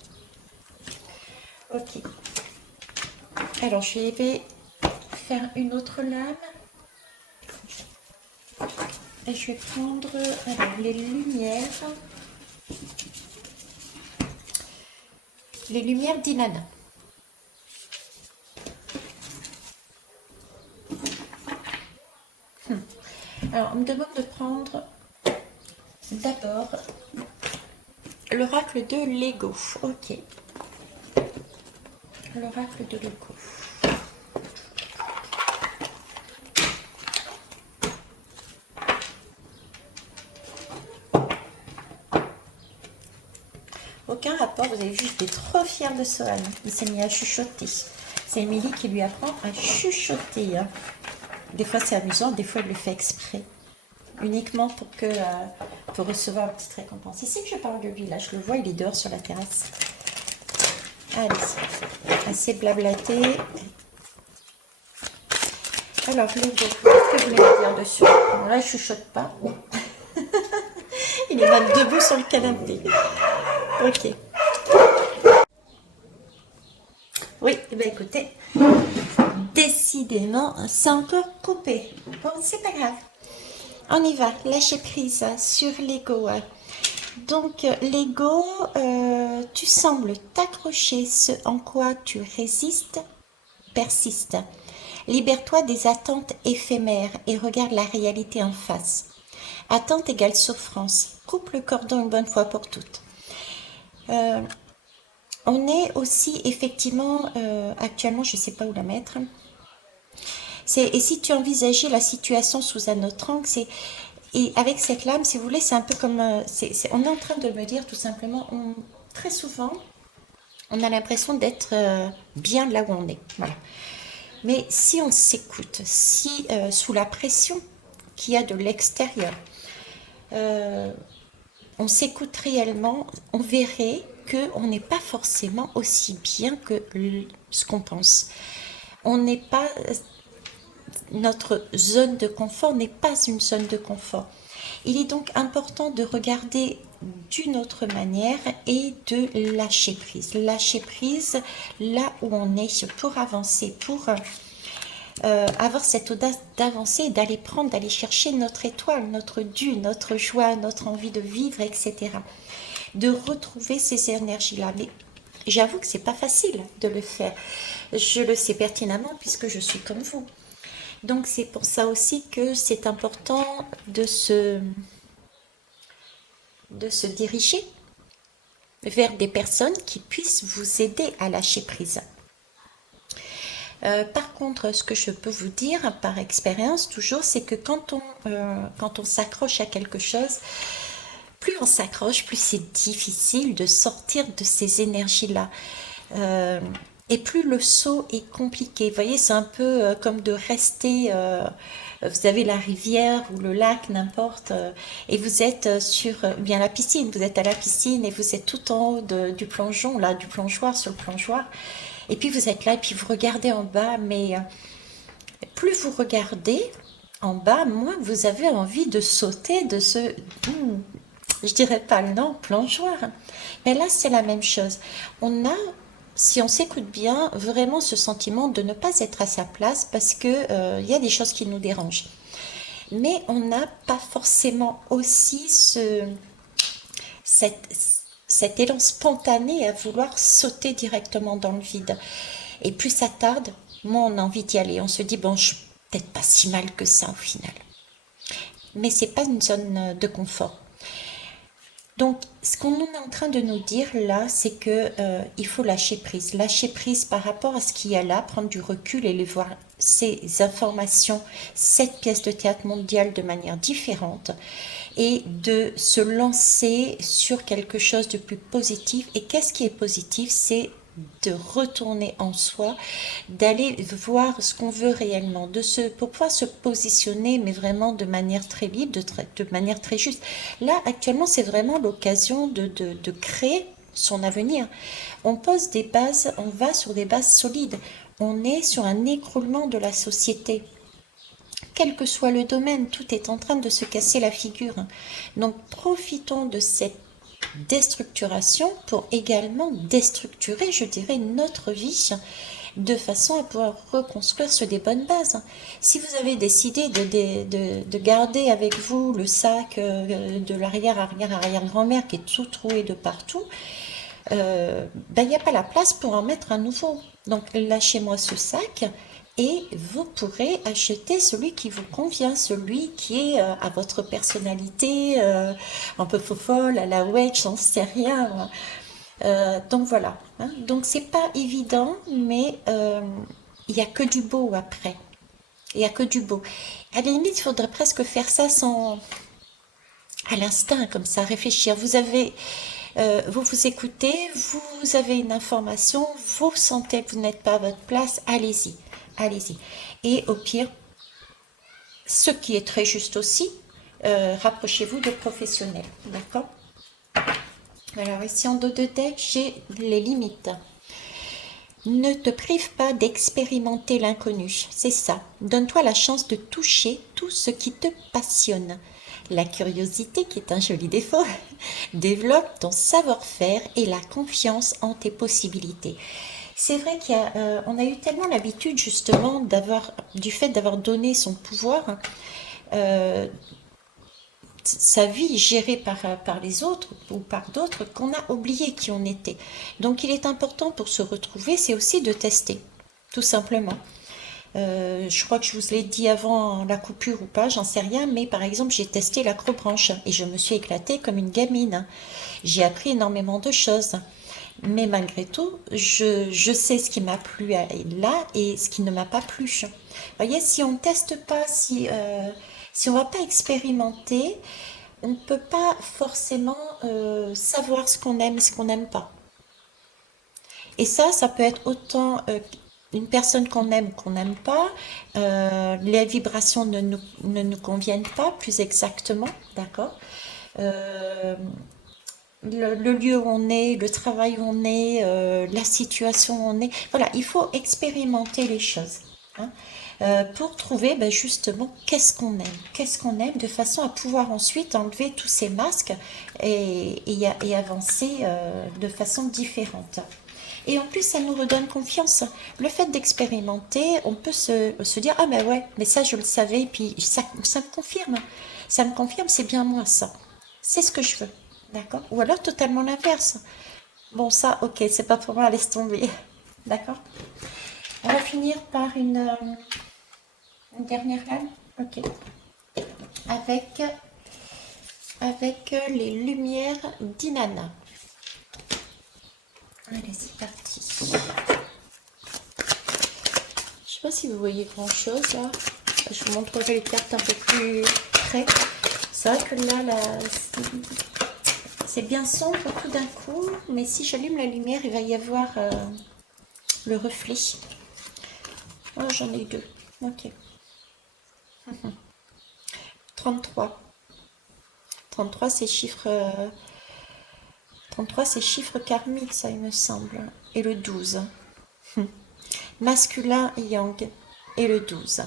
Ok. Alors, je vais faire une autre lame. Et je vais prendre alors, les lumières. Les lumières d'Inanna. Alors, on me demande de prendre d'abord l'oracle de Lego. Ok. L'oracle de Lego. Aucun rapport, vous avez vu, j'étais trop fière de Sohan. Il s'est mis à chuchoter. C'est Émilie qui lui apprend à chuchoter. Hein. Des fois c'est amusant, des fois elle le fait exprès. Uniquement pour recevoir une petite récompense. Ici que je parle de lui, là, je le vois, il est dehors sur la terrasse. Allez, assez blablaté. Alors, Lego, qu'est-ce que je voulais dire dessus? Bon, là, il chuchote pas. Il est même debout sur le canapé. Ok. Oui, eh bien écoutez, décidément, c'est encore coupé. Bon, c'est pas grave. On y va, lâcher prise sur l'ego. Donc, l'ego, tu sembles t'accrocher, ce en quoi tu résistes, persiste. Libère-toi des attentes éphémères et regarde la réalité en face. Attente égale souffrance. Coupe le cordon une bonne fois pour toutes. On est aussi effectivement, actuellement, je ne sais pas où la mettre. Et si tu envisageais la situation sous un autre angle, et avec cette lame, si vous voulez, c'est un peu comme, on est en train de me dire tout simplement, très souvent, on a l'impression d'être bien là où on est. Voilà. Mais si on s'écoute, si sous la pression qu'il y a de l'extérieur, on s'écoute réellement, on verrait qu'on n'est pas forcément aussi bien que ce qu'on pense. On n'est pas... Notre zone de confort n'est pas une zone de confort. Il est donc important de regarder d'une autre manière et de lâcher prise. Lâcher prise là où on est pour avancer, pour avoir cette audace d'avancer et d'aller prendre, d'aller chercher notre étoile, notre dû, notre joie, notre envie de vivre, etc. De retrouver ces énergies-là. Mais j'avoue que c'est pas facile de le faire. Je le sais pertinemment puisque je suis comme vous. Donc c'est pour ça aussi que c'est important de se diriger vers des personnes qui puissent vous aider à lâcher prise. Par contre, ce que je peux vous dire par expérience toujours, c'est que quand on s'accroche à quelque chose, plus on s'accroche, plus c'est difficile de sortir de ces énergies-là. Et plus le saut est compliqué. Vous voyez, c'est un peu comme de rester, vous avez la rivière ou le lac, n'importe, et vous êtes sur bien la piscine, vous êtes à la piscine et vous êtes tout en haut du plongeon, là, du plongeoir, sur le plongeoir. Et puis vous êtes là et puis vous regardez en bas, mais plus vous regardez en bas, moins vous avez envie de sauter de ce... je dirais pas le nom, plongeoir. Mais là, c'est la même chose. On a, si on s'écoute bien, vraiment ce sentiment de ne pas être à sa place parce que y a des choses qui nous dérangent. Mais on n'a pas forcément aussi cet élan spontané à vouloir sauter directement dans le vide. Et plus ça tarde, moins on a envie d'y aller. On se dit, bon, je suis peut-être pas si mal que ça au final. Mais c'est pas une zone de confort. Donc, ce qu'on est en train de nous dire là, c'est que il faut lâcher prise par rapport à ce qu'il y a là, prendre du recul et les voir ces informations, cette pièce de théâtre mondiale de manière différente et de se lancer sur quelque chose de plus positif. Et qu'est-ce qui est positif? C'est de retourner en soi, d'aller voir ce qu'on veut réellement, pour pouvoir se positionner, mais vraiment de manière très libre, de manière très juste. Là, actuellement, c'est vraiment l'occasion de créer son avenir. On pose des bases, on va sur des bases solides. On est sur un écroulement de la société. Quel que soit le domaine, tout est en train de se casser la figure. Donc profitons de cette déstructuration pour également déstructurer, je dirais, notre vie de façon à pouvoir reconstruire sur des bonnes bases. Si vous avez décidé de garder avec vous le sac de l'arrière-arrière-arrière-grand-mère qui est tout troué de partout, ben, il n'y a pas la place pour en mettre un nouveau. Donc lâchez-moi ce sac et vous pourrez acheter celui qui vous convient, celui qui est à votre personnalité, un peu fofolle, à la wedge, j'en sais rien. Donc voilà. Hein. Donc c'est pas évident, mais il n'y a que du beau après. Il n'y a que du beau. À la limite, il faudrait presque faire ça sans, à l'instinct, comme ça, réfléchir. Vous vous écoutez, vous avez une information, vous sentez que vous n'êtes pas à votre place, allez-y, allez-y. Et au pire, ce qui est très juste aussi, rapprochez-vous de professionnels, d'accord? Alors ici en dos de deck, j'ai les limites. Ne te prive pas d'expérimenter l'inconnu, c'est ça. Donne-toi la chance de toucher tout ce qui te passionne. La curiosité, qui est un joli défaut, développe ton savoir-faire et la confiance en tes possibilités. C'est vrai qu'on a eu tellement l'habitude justement du fait d'avoir donné son pouvoir, euh, sa vie gérée par les autres ou par d'autres, qu'on a oublié qui on était. Donc il est important pour se retrouver, c'est aussi de tester, tout simplement. Je crois que je vous l'ai dit avant la coupure ou pas, j'en sais rien, mais par exemple j'ai testé l'acrobranche et je me suis éclatée comme une gamine. J'ai appris énormément de choses. Mais malgré tout, je sais ce qui m'a plu là et ce qui ne m'a pas plu. Vous voyez, si on ne teste pas, si on ne va pas expérimenter, on ne peut pas forcément savoir ce qu'on aime et ce qu'on n'aime pas. Et ça peut être autant une personne qu'on aime ou qu'on n'aime pas, les vibrations ne nous conviennent pas, plus exactement, d'accord. Euh, le lieu où on est, le travail où on est, la situation où on est. Voilà, il faut expérimenter les choses. Hein, pour trouver ben, justement qu'est-ce qu'on aime, de façon à pouvoir ensuite enlever tous ces masques et avancer de façon différente. Et en plus, ça nous redonne confiance. Le fait d'expérimenter, on peut se dire, ah ben ouais, mais ça je le savais, et puis ça me confirme. Ça me confirme, c'est bien moi ça. C'est ce que je veux. D'accord? Ou alors totalement l'inverse. Bon, ça, ok, c'est pas pour moi, laisse tomber. D'accord? On va finir par une dernière lame. Ok. Avec, avec les lumières d'Inanna. Allez, c'est parti. Je sais pas si vous voyez grand chose là. Je vous montrerai les cartes un peu plus près. C'est vrai que là, c'est bien sombre tout d'un coup, mais si j'allume la lumière, il va y avoir le reflet. Oh, j'en ai eu deux. Ok. 33. 33, c'est chiffre, 33, c'est chiffre karmique, ça, il me semble. Et le 12. Masculin et yang. Et le 12.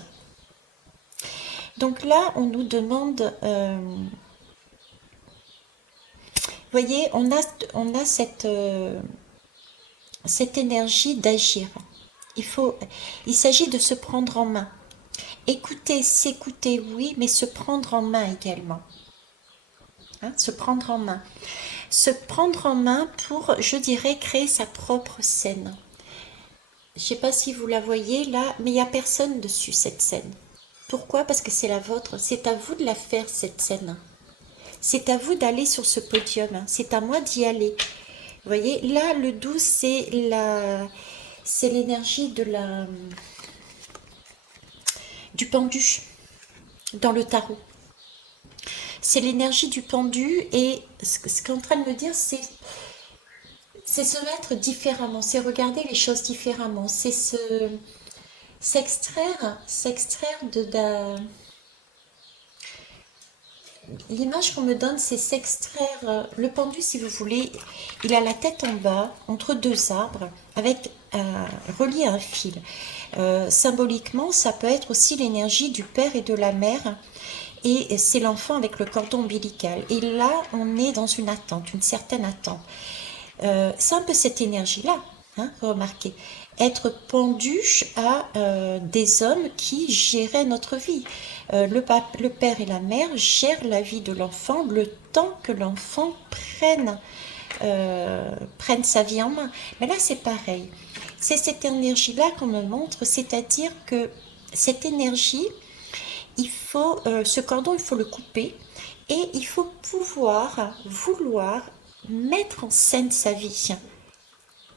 Donc là, on nous demande... vous voyez, on a cette énergie d'agir. Il s'agit de se prendre en main. Écouter, s'écouter, oui, mais se prendre en main également. Hein, se prendre en main. Se prendre en main pour, je dirais, créer sa propre scène. Je ne sais pas si vous la voyez là, mais il n'y a personne dessus cette scène. Pourquoi? Parce que c'est la vôtre. C'est à vous de la faire cette scène. C'est à vous d'aller sur ce podium, hein. C'est à moi d'y aller. Vous voyez, là, le 12, c'est l'énergie du pendu dans le tarot. C'est l'énergie du pendu et ce qu'est en train de me dire, c'est se mettre différemment, c'est regarder les choses différemment, c'est s'extraire l'image qu'on me donne, c'est s'extraire. Le pendu, si vous voulez, il a la tête en bas, entre deux arbres, avec relié à un fil. Symboliquement, ça peut être aussi l'énergie du père et de la mère. Et c'est l'enfant avec le cordon ombilical. Et là, on est dans une attente, une certaine attente. C'est un peu cette énergie-là, hein, remarquez. Être pendu à des hommes qui géraient notre vie. Le père et la mère gèrent la vie de l'enfant le temps que l'enfant prenne sa vie en main. Mais là, c'est pareil. C'est cette énergie-là qu'on me montre, c'est-à-dire que cette énergie, ce cordon, il faut le couper et il faut vouloir mettre en scène sa vie,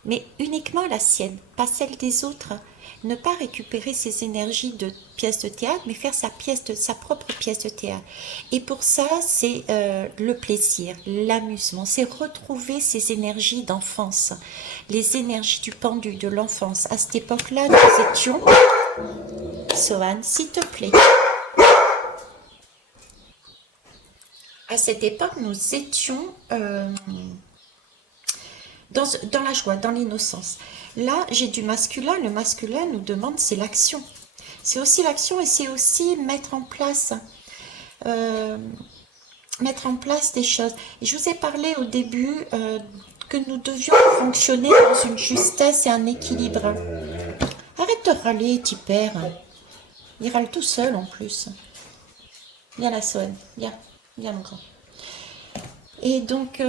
mais uniquement la sienne, pas celle des autres. Ne pas récupérer ses énergies de pièce de théâtre, mais faire sa propre pièce de théâtre. Et pour ça, c'est le plaisir, l'amusement, c'est retrouver ses énergies d'enfance, les énergies du pendu, de l'enfance. À cette époque-là, nous étions... Sohan, s'il te plaît. À cette époque, nous étions dans la joie, dans l'innocence. Là, j'ai du masculin. Le masculin nous demande, c'est l'action. C'est aussi l'action et c'est aussi mettre en place des choses. Et je vous ai parlé au début que nous devions fonctionner dans une justesse et un équilibre. Arrête de râler, petit père. Il râle tout seul en plus. Viens la Sohan, viens mon grand. Et donc,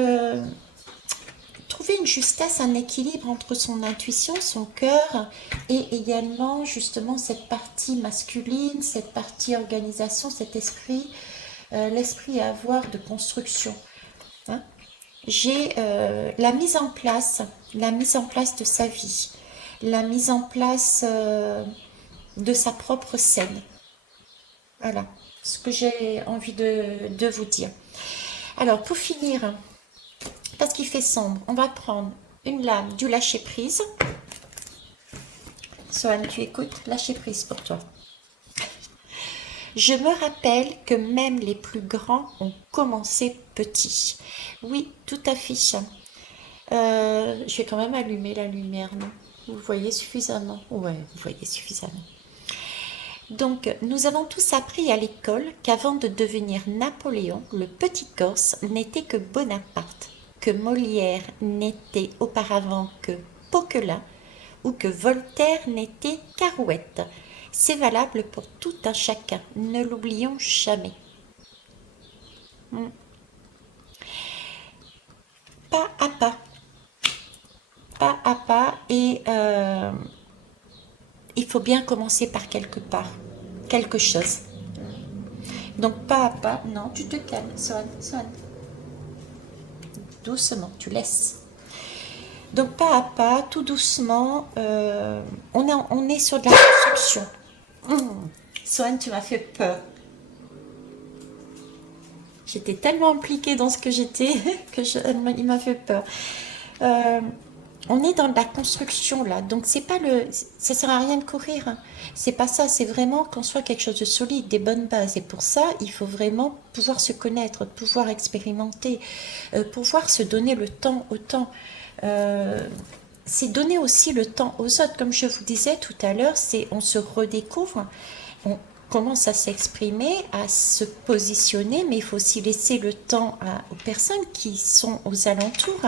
trouver une justesse, un équilibre entre son intuition, son cœur et également justement cette partie masculine, cette partie organisation, cet esprit, l'esprit à avoir de construction. Hein. J'ai la mise en place de sa vie, la mise en place de sa propre scène. Voilà ce que j'ai envie de vous dire. Alors pour finir, parce qu'il fait sombre, on va prendre une lame du lâcher prise. Sohan, tu écoutes, lâcher prise pour toi. Je me rappelle que même les plus grands ont commencé petits. Oui, tout à fait. Je vais quand même allumer la lumière, non? Vous voyez suffisamment? Ouais, vous voyez suffisamment. Donc, nous avons tous appris à l'école qu'avant de devenir Napoléon, le petit Corse n'était que Bonaparte, que Molière n'était auparavant que Poquelin, ou que Voltaire n'était qu'Arouette. C'est valable pour tout un chacun, ne l'oublions jamais. Pas à pas, et il faut bien commencer par quelque part, quelque chose. Donc pas à pas, non, tu te calmes, Sohan. Doucement, tu laisses. Donc pas à pas, tout doucement, on est sur de la construction. Sohan, tu m'as fait peur. J'étais tellement impliquée dans ce que j'étais il m'a fait peur. On est dans de la construction là, donc c'est pas ça sert à rien de courir. Hein. C'est pas ça, c'est vraiment qu'on soit quelque chose de solide, des bonnes bases. Et pour ça, il faut vraiment pouvoir se connaître, pouvoir expérimenter, pouvoir se donner le temps au temps. C'est donner aussi le temps aux autres. Comme je vous disais tout à l'heure, on se redécouvre, on commence à s'exprimer, à se positionner, mais il faut aussi laisser le temps aux personnes qui sont aux alentours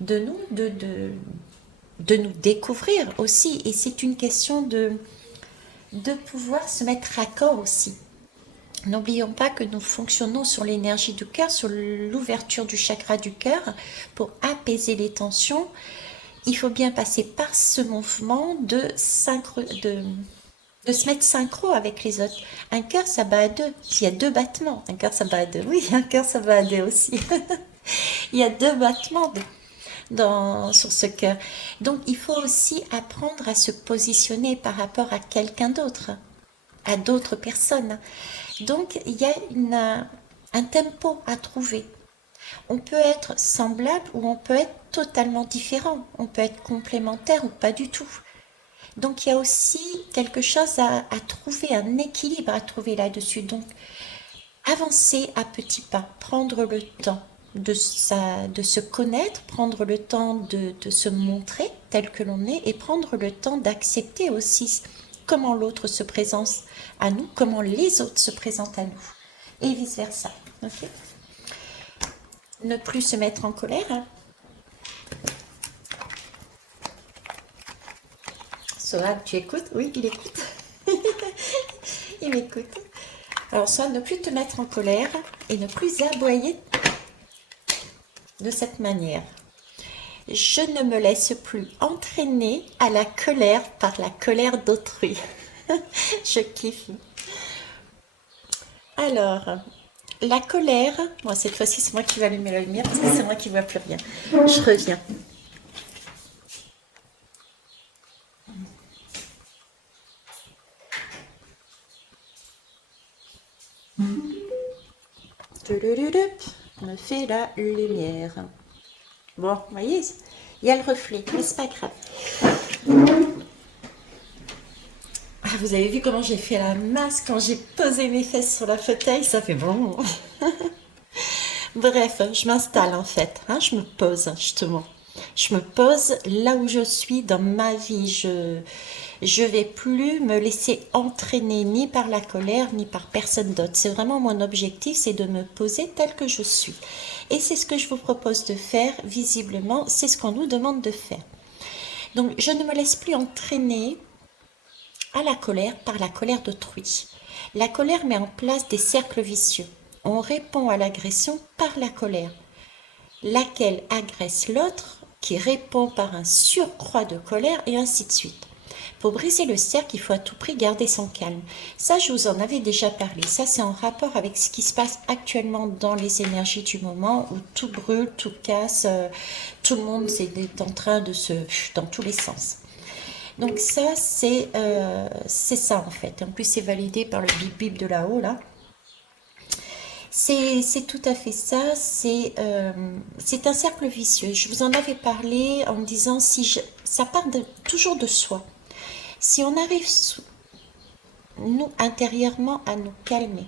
de nous, de nous découvrir aussi. Et c'est une question de pouvoir se mettre à corps aussi. N'oublions pas que nous fonctionnons sur l'énergie du cœur, sur l'ouverture du chakra du cœur pour apaiser les tensions. Il faut bien passer par ce mouvement de se mettre synchro avec les autres. Un cœur, ça bat à deux. S'il y a deux battements, un cœur, ça bat à deux. Oui, un cœur, ça bat à deux aussi. Il y a deux battements sur ce cœur. Donc, il faut aussi apprendre à se positionner par rapport à quelqu'un d'autre, à d'autres personnes. Donc, il y a un tempo à trouver. On peut être semblable ou on peut être totalement différent. On peut être complémentaire ou pas du tout. Donc il y a aussi quelque chose à trouver, un équilibre à trouver là-dessus. Donc avancer à petits pas, prendre le temps de se connaître, prendre le temps de se montrer tel que l'on est et prendre le temps d'accepter aussi comment l'autre se présente à nous, comment les autres se présentent à nous et vice-versa. Okay, ne plus se mettre en colère. Hein. Sohab, tu écoutes? Oui, il écoute. Il m'écoute. Alors, soit ne plus te mettre en colère et ne plus aboyer de cette manière. Je ne me laisse plus entraîner à la colère par la colère d'autrui. Je kiffe. Alors, la colère, moi cette fois-ci c'est moi qui vais allumer la lumière parce que c'est moi qui ne vois plus rien. Je reviens. On me fait la lumière. Bon, vous voyez, il y a le reflet, mais c'est pas grave. Ah, vous avez vu comment j'ai fait la masse quand j'ai posé mes fesses sur la fauteuil, ça fait bon. Bref, je m'installe en fait, hein, je me pose justement. Je me pose là où je suis dans ma vie. Je vais plus me laisser entraîner ni par la colère ni par personne d'autre. C'est vraiment mon objectif, c'est de me poser tel que je suis. Et c'est ce que je vous propose de faire, visiblement, c'est ce qu'on nous demande de faire. Donc je ne me laisse plus entraîner à la colère par la colère d'autrui. La colère met en place des cercles vicieux. On répond à l'agression par la colère, laquelle agresse l'autre, qui répond par un surcroît de colère, et ainsi de suite. Pour briser le cercle, il faut à tout prix garder son calme. Ça, je vous en avais déjà parlé. Ça, c'est en rapport avec ce qui se passe actuellement dans les énergies du moment, où tout brûle, tout casse, tout le monde est en train de se... dans tous les sens. Donc ça, c'est ça en fait. En plus, c'est validé par le bip bip de là-haut, là. C'est tout à fait ça, c'est un cercle vicieux. Je vous en avais parlé en me disant, ça part toujours de soi. Si on arrive, nous, intérieurement, à nous calmer,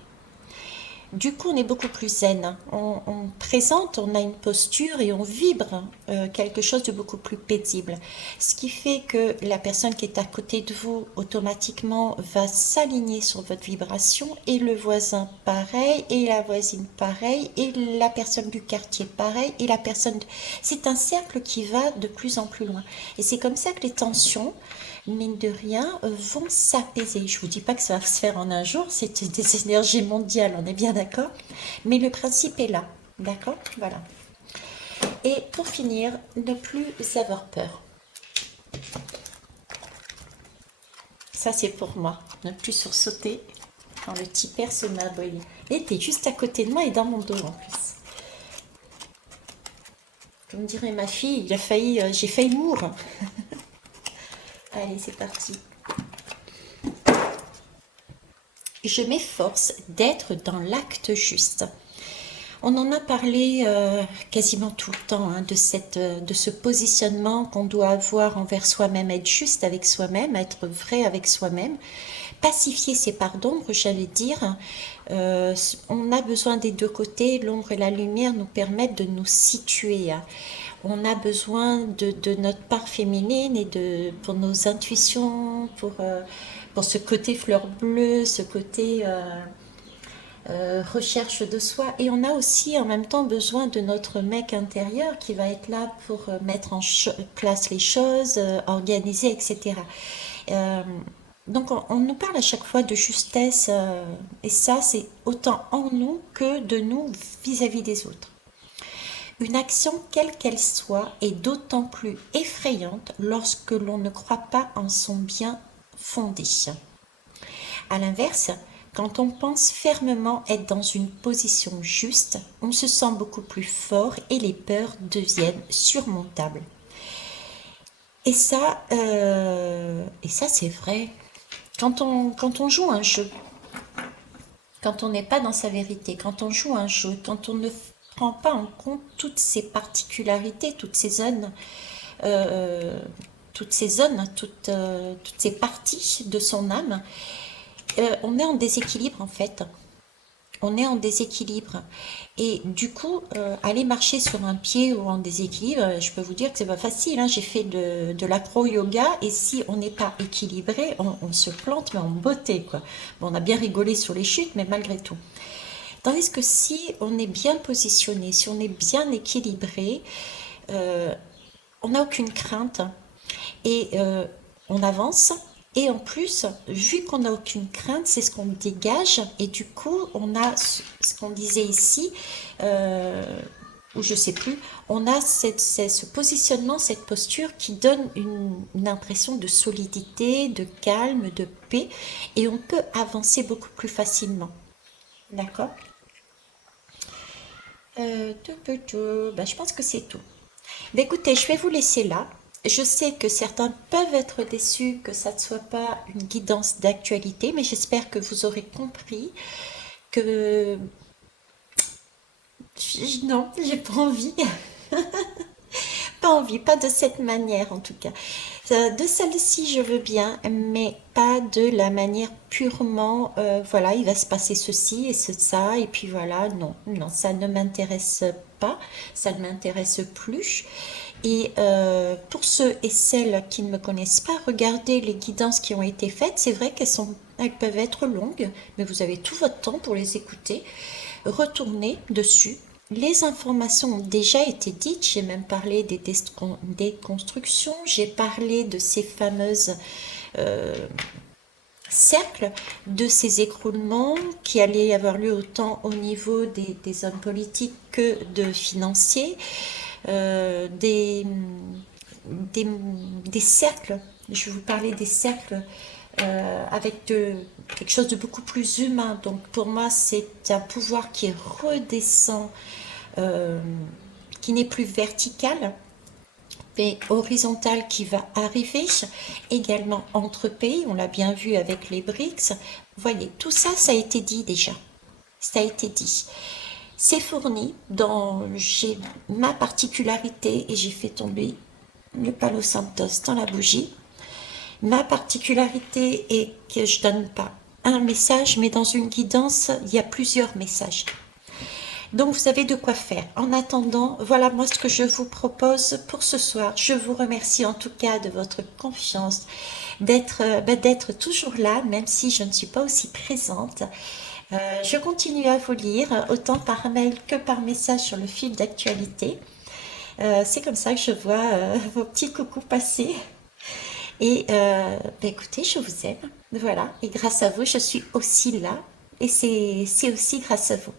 du coup, on est beaucoup plus zen. On présente, on a une posture et on vibre quelque chose de beaucoup plus paisible. Ce qui fait que la personne qui est à côté de vous, automatiquement, va s'aligner sur votre vibration et le voisin pareil, et la voisine pareil, et la personne du quartier pareil, et la personne... C'est un cercle qui va de plus en plus loin. Et c'est comme ça que les tensions, mine de rien, vont s'apaiser. Je vous dis pas que ça va se faire en un jour, c'est des énergies mondiales, on est bien d'accord, mais le principe est là, d'accord, voilà. Et pour finir, ne plus avoir peur. Ça c'est pour moi, ne plus sursauter quand le petit père se met à aboyer. Et t'es juste à côté de moi et dans mon dos en plus. Comme dirait ma fille, j'ai failli mourir. Allez, c'est parti. Je m'efforce d'être dans l'acte juste. On en a parlé quasiment tout le temps, hein, de ce positionnement qu'on doit avoir envers soi-même, être juste avec soi-même, être vrai avec soi-même, pacifier ses parts d'ombre, j'allais dire. On a besoin des deux côtés, l'ombre et la lumière nous permettent de nous situer. Hein. On a besoin de notre part féminine et pour nos intuitions, pour ce côté fleur bleue, ce côté recherche de soi. Et on a aussi en même temps besoin de notre mec intérieur qui va être là pour mettre en place les choses, organiser, etc. Donc on nous parle à chaque fois de justesse, et ça c'est autant en nous que de nous vis-à-vis des autres. Une action, quelle qu'elle soit, est d'autant plus effrayante lorsque l'on ne croit pas en son bien fondé. À l'inverse, quand on pense fermement être dans une position juste, on se sent beaucoup plus fort et les peurs deviennent surmontables. Et ça c'est vrai. Quand on joue un jeu, quand on n'est pas dans sa vérité, quand on joue un jeu, quand on ne prend pas en compte toutes ces particularités, euh, toutes ces parties de son âme, on est en déséquilibre en fait. On est en déséquilibre. Et du coup, aller marcher sur un pied ou en déséquilibre, je peux vous dire que c'est pas facile, hein. J'ai fait de l'acro-yoga et si on n'est pas équilibré, on se plante, mais en beauté, quoi. Bon, on a bien rigolé sur les chutes, mais malgré tout. Tandis que si on est bien positionné, si on est bien équilibré, euh, on n'a aucune crainte et on avance. Et en plus, vu qu'on n'a aucune crainte, c'est ce qu'on dégage. Et du coup, on a ce qu'on disait ici, ou je sais plus, on a ce positionnement, cette posture qui donne une impression de solidité, de calme, de paix. Et on peut avancer beaucoup plus facilement. D'accord. Ben, je pense que c'est tout. Ben, écoutez, je vais vous laisser là. Je sais que certains peuvent être déçus que ça ne soit pas une guidance d'actualité, mais j'espère que vous aurez compris que non, j'ai pas envie, pas envie, pas de cette manière en tout cas. De celle-ci, je veux bien, mais pas de la manière purement, voilà, il va se passer ceci et ça, et puis voilà, non, non, ça ne m'intéresse pas, ça ne m'intéresse plus. Et pour ceux et celles qui ne me connaissent pas, regardez les guidances qui ont été faites. C'est vrai elles peuvent être longues, mais vous avez tout votre temps pour les écouter. Retournez dessus. Les informations ont déjà été dites. J'ai même parlé des constructions. J'ai parlé de ces fameuses euh, cercles, de ces écroulements qui allaient avoir lieu autant au niveau des hommes politiques que de financiers, euh, des, des, des cercles. Je vais vous parler des cercles avec quelque chose de beaucoup plus humain. Donc pour moi, c'est un pouvoir qui redescend, euh, qui n'est plus vertical, mais horizontal qui va arriver, également entre pays, on l'a bien vu avec les BRICS. Vous voyez, tout ça, ça a été dit déjà. Ça a été dit. C'est fourni j'ai ma particularité et j'ai fait tomber le Palo Santos dans la bougie. Ma particularité est que je donne pas un message, mais dans une guidance, il y a plusieurs messages. Donc vous avez de quoi faire. En attendant, voilà moi ce que je vous propose pour ce soir. Je vous remercie en tout cas de votre confiance, d'être toujours là, même si je ne suis pas aussi présente. Je continue à vous lire, autant par mail que par message sur le fil d'actualité. C'est comme ça que je vois vos petits coucous passer. Et écoutez, je vous aime. Voilà. Et grâce à vous, je suis aussi là. Et c'est aussi grâce à vous.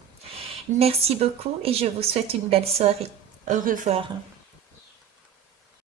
Merci beaucoup et je vous souhaite une belle soirée. Au revoir.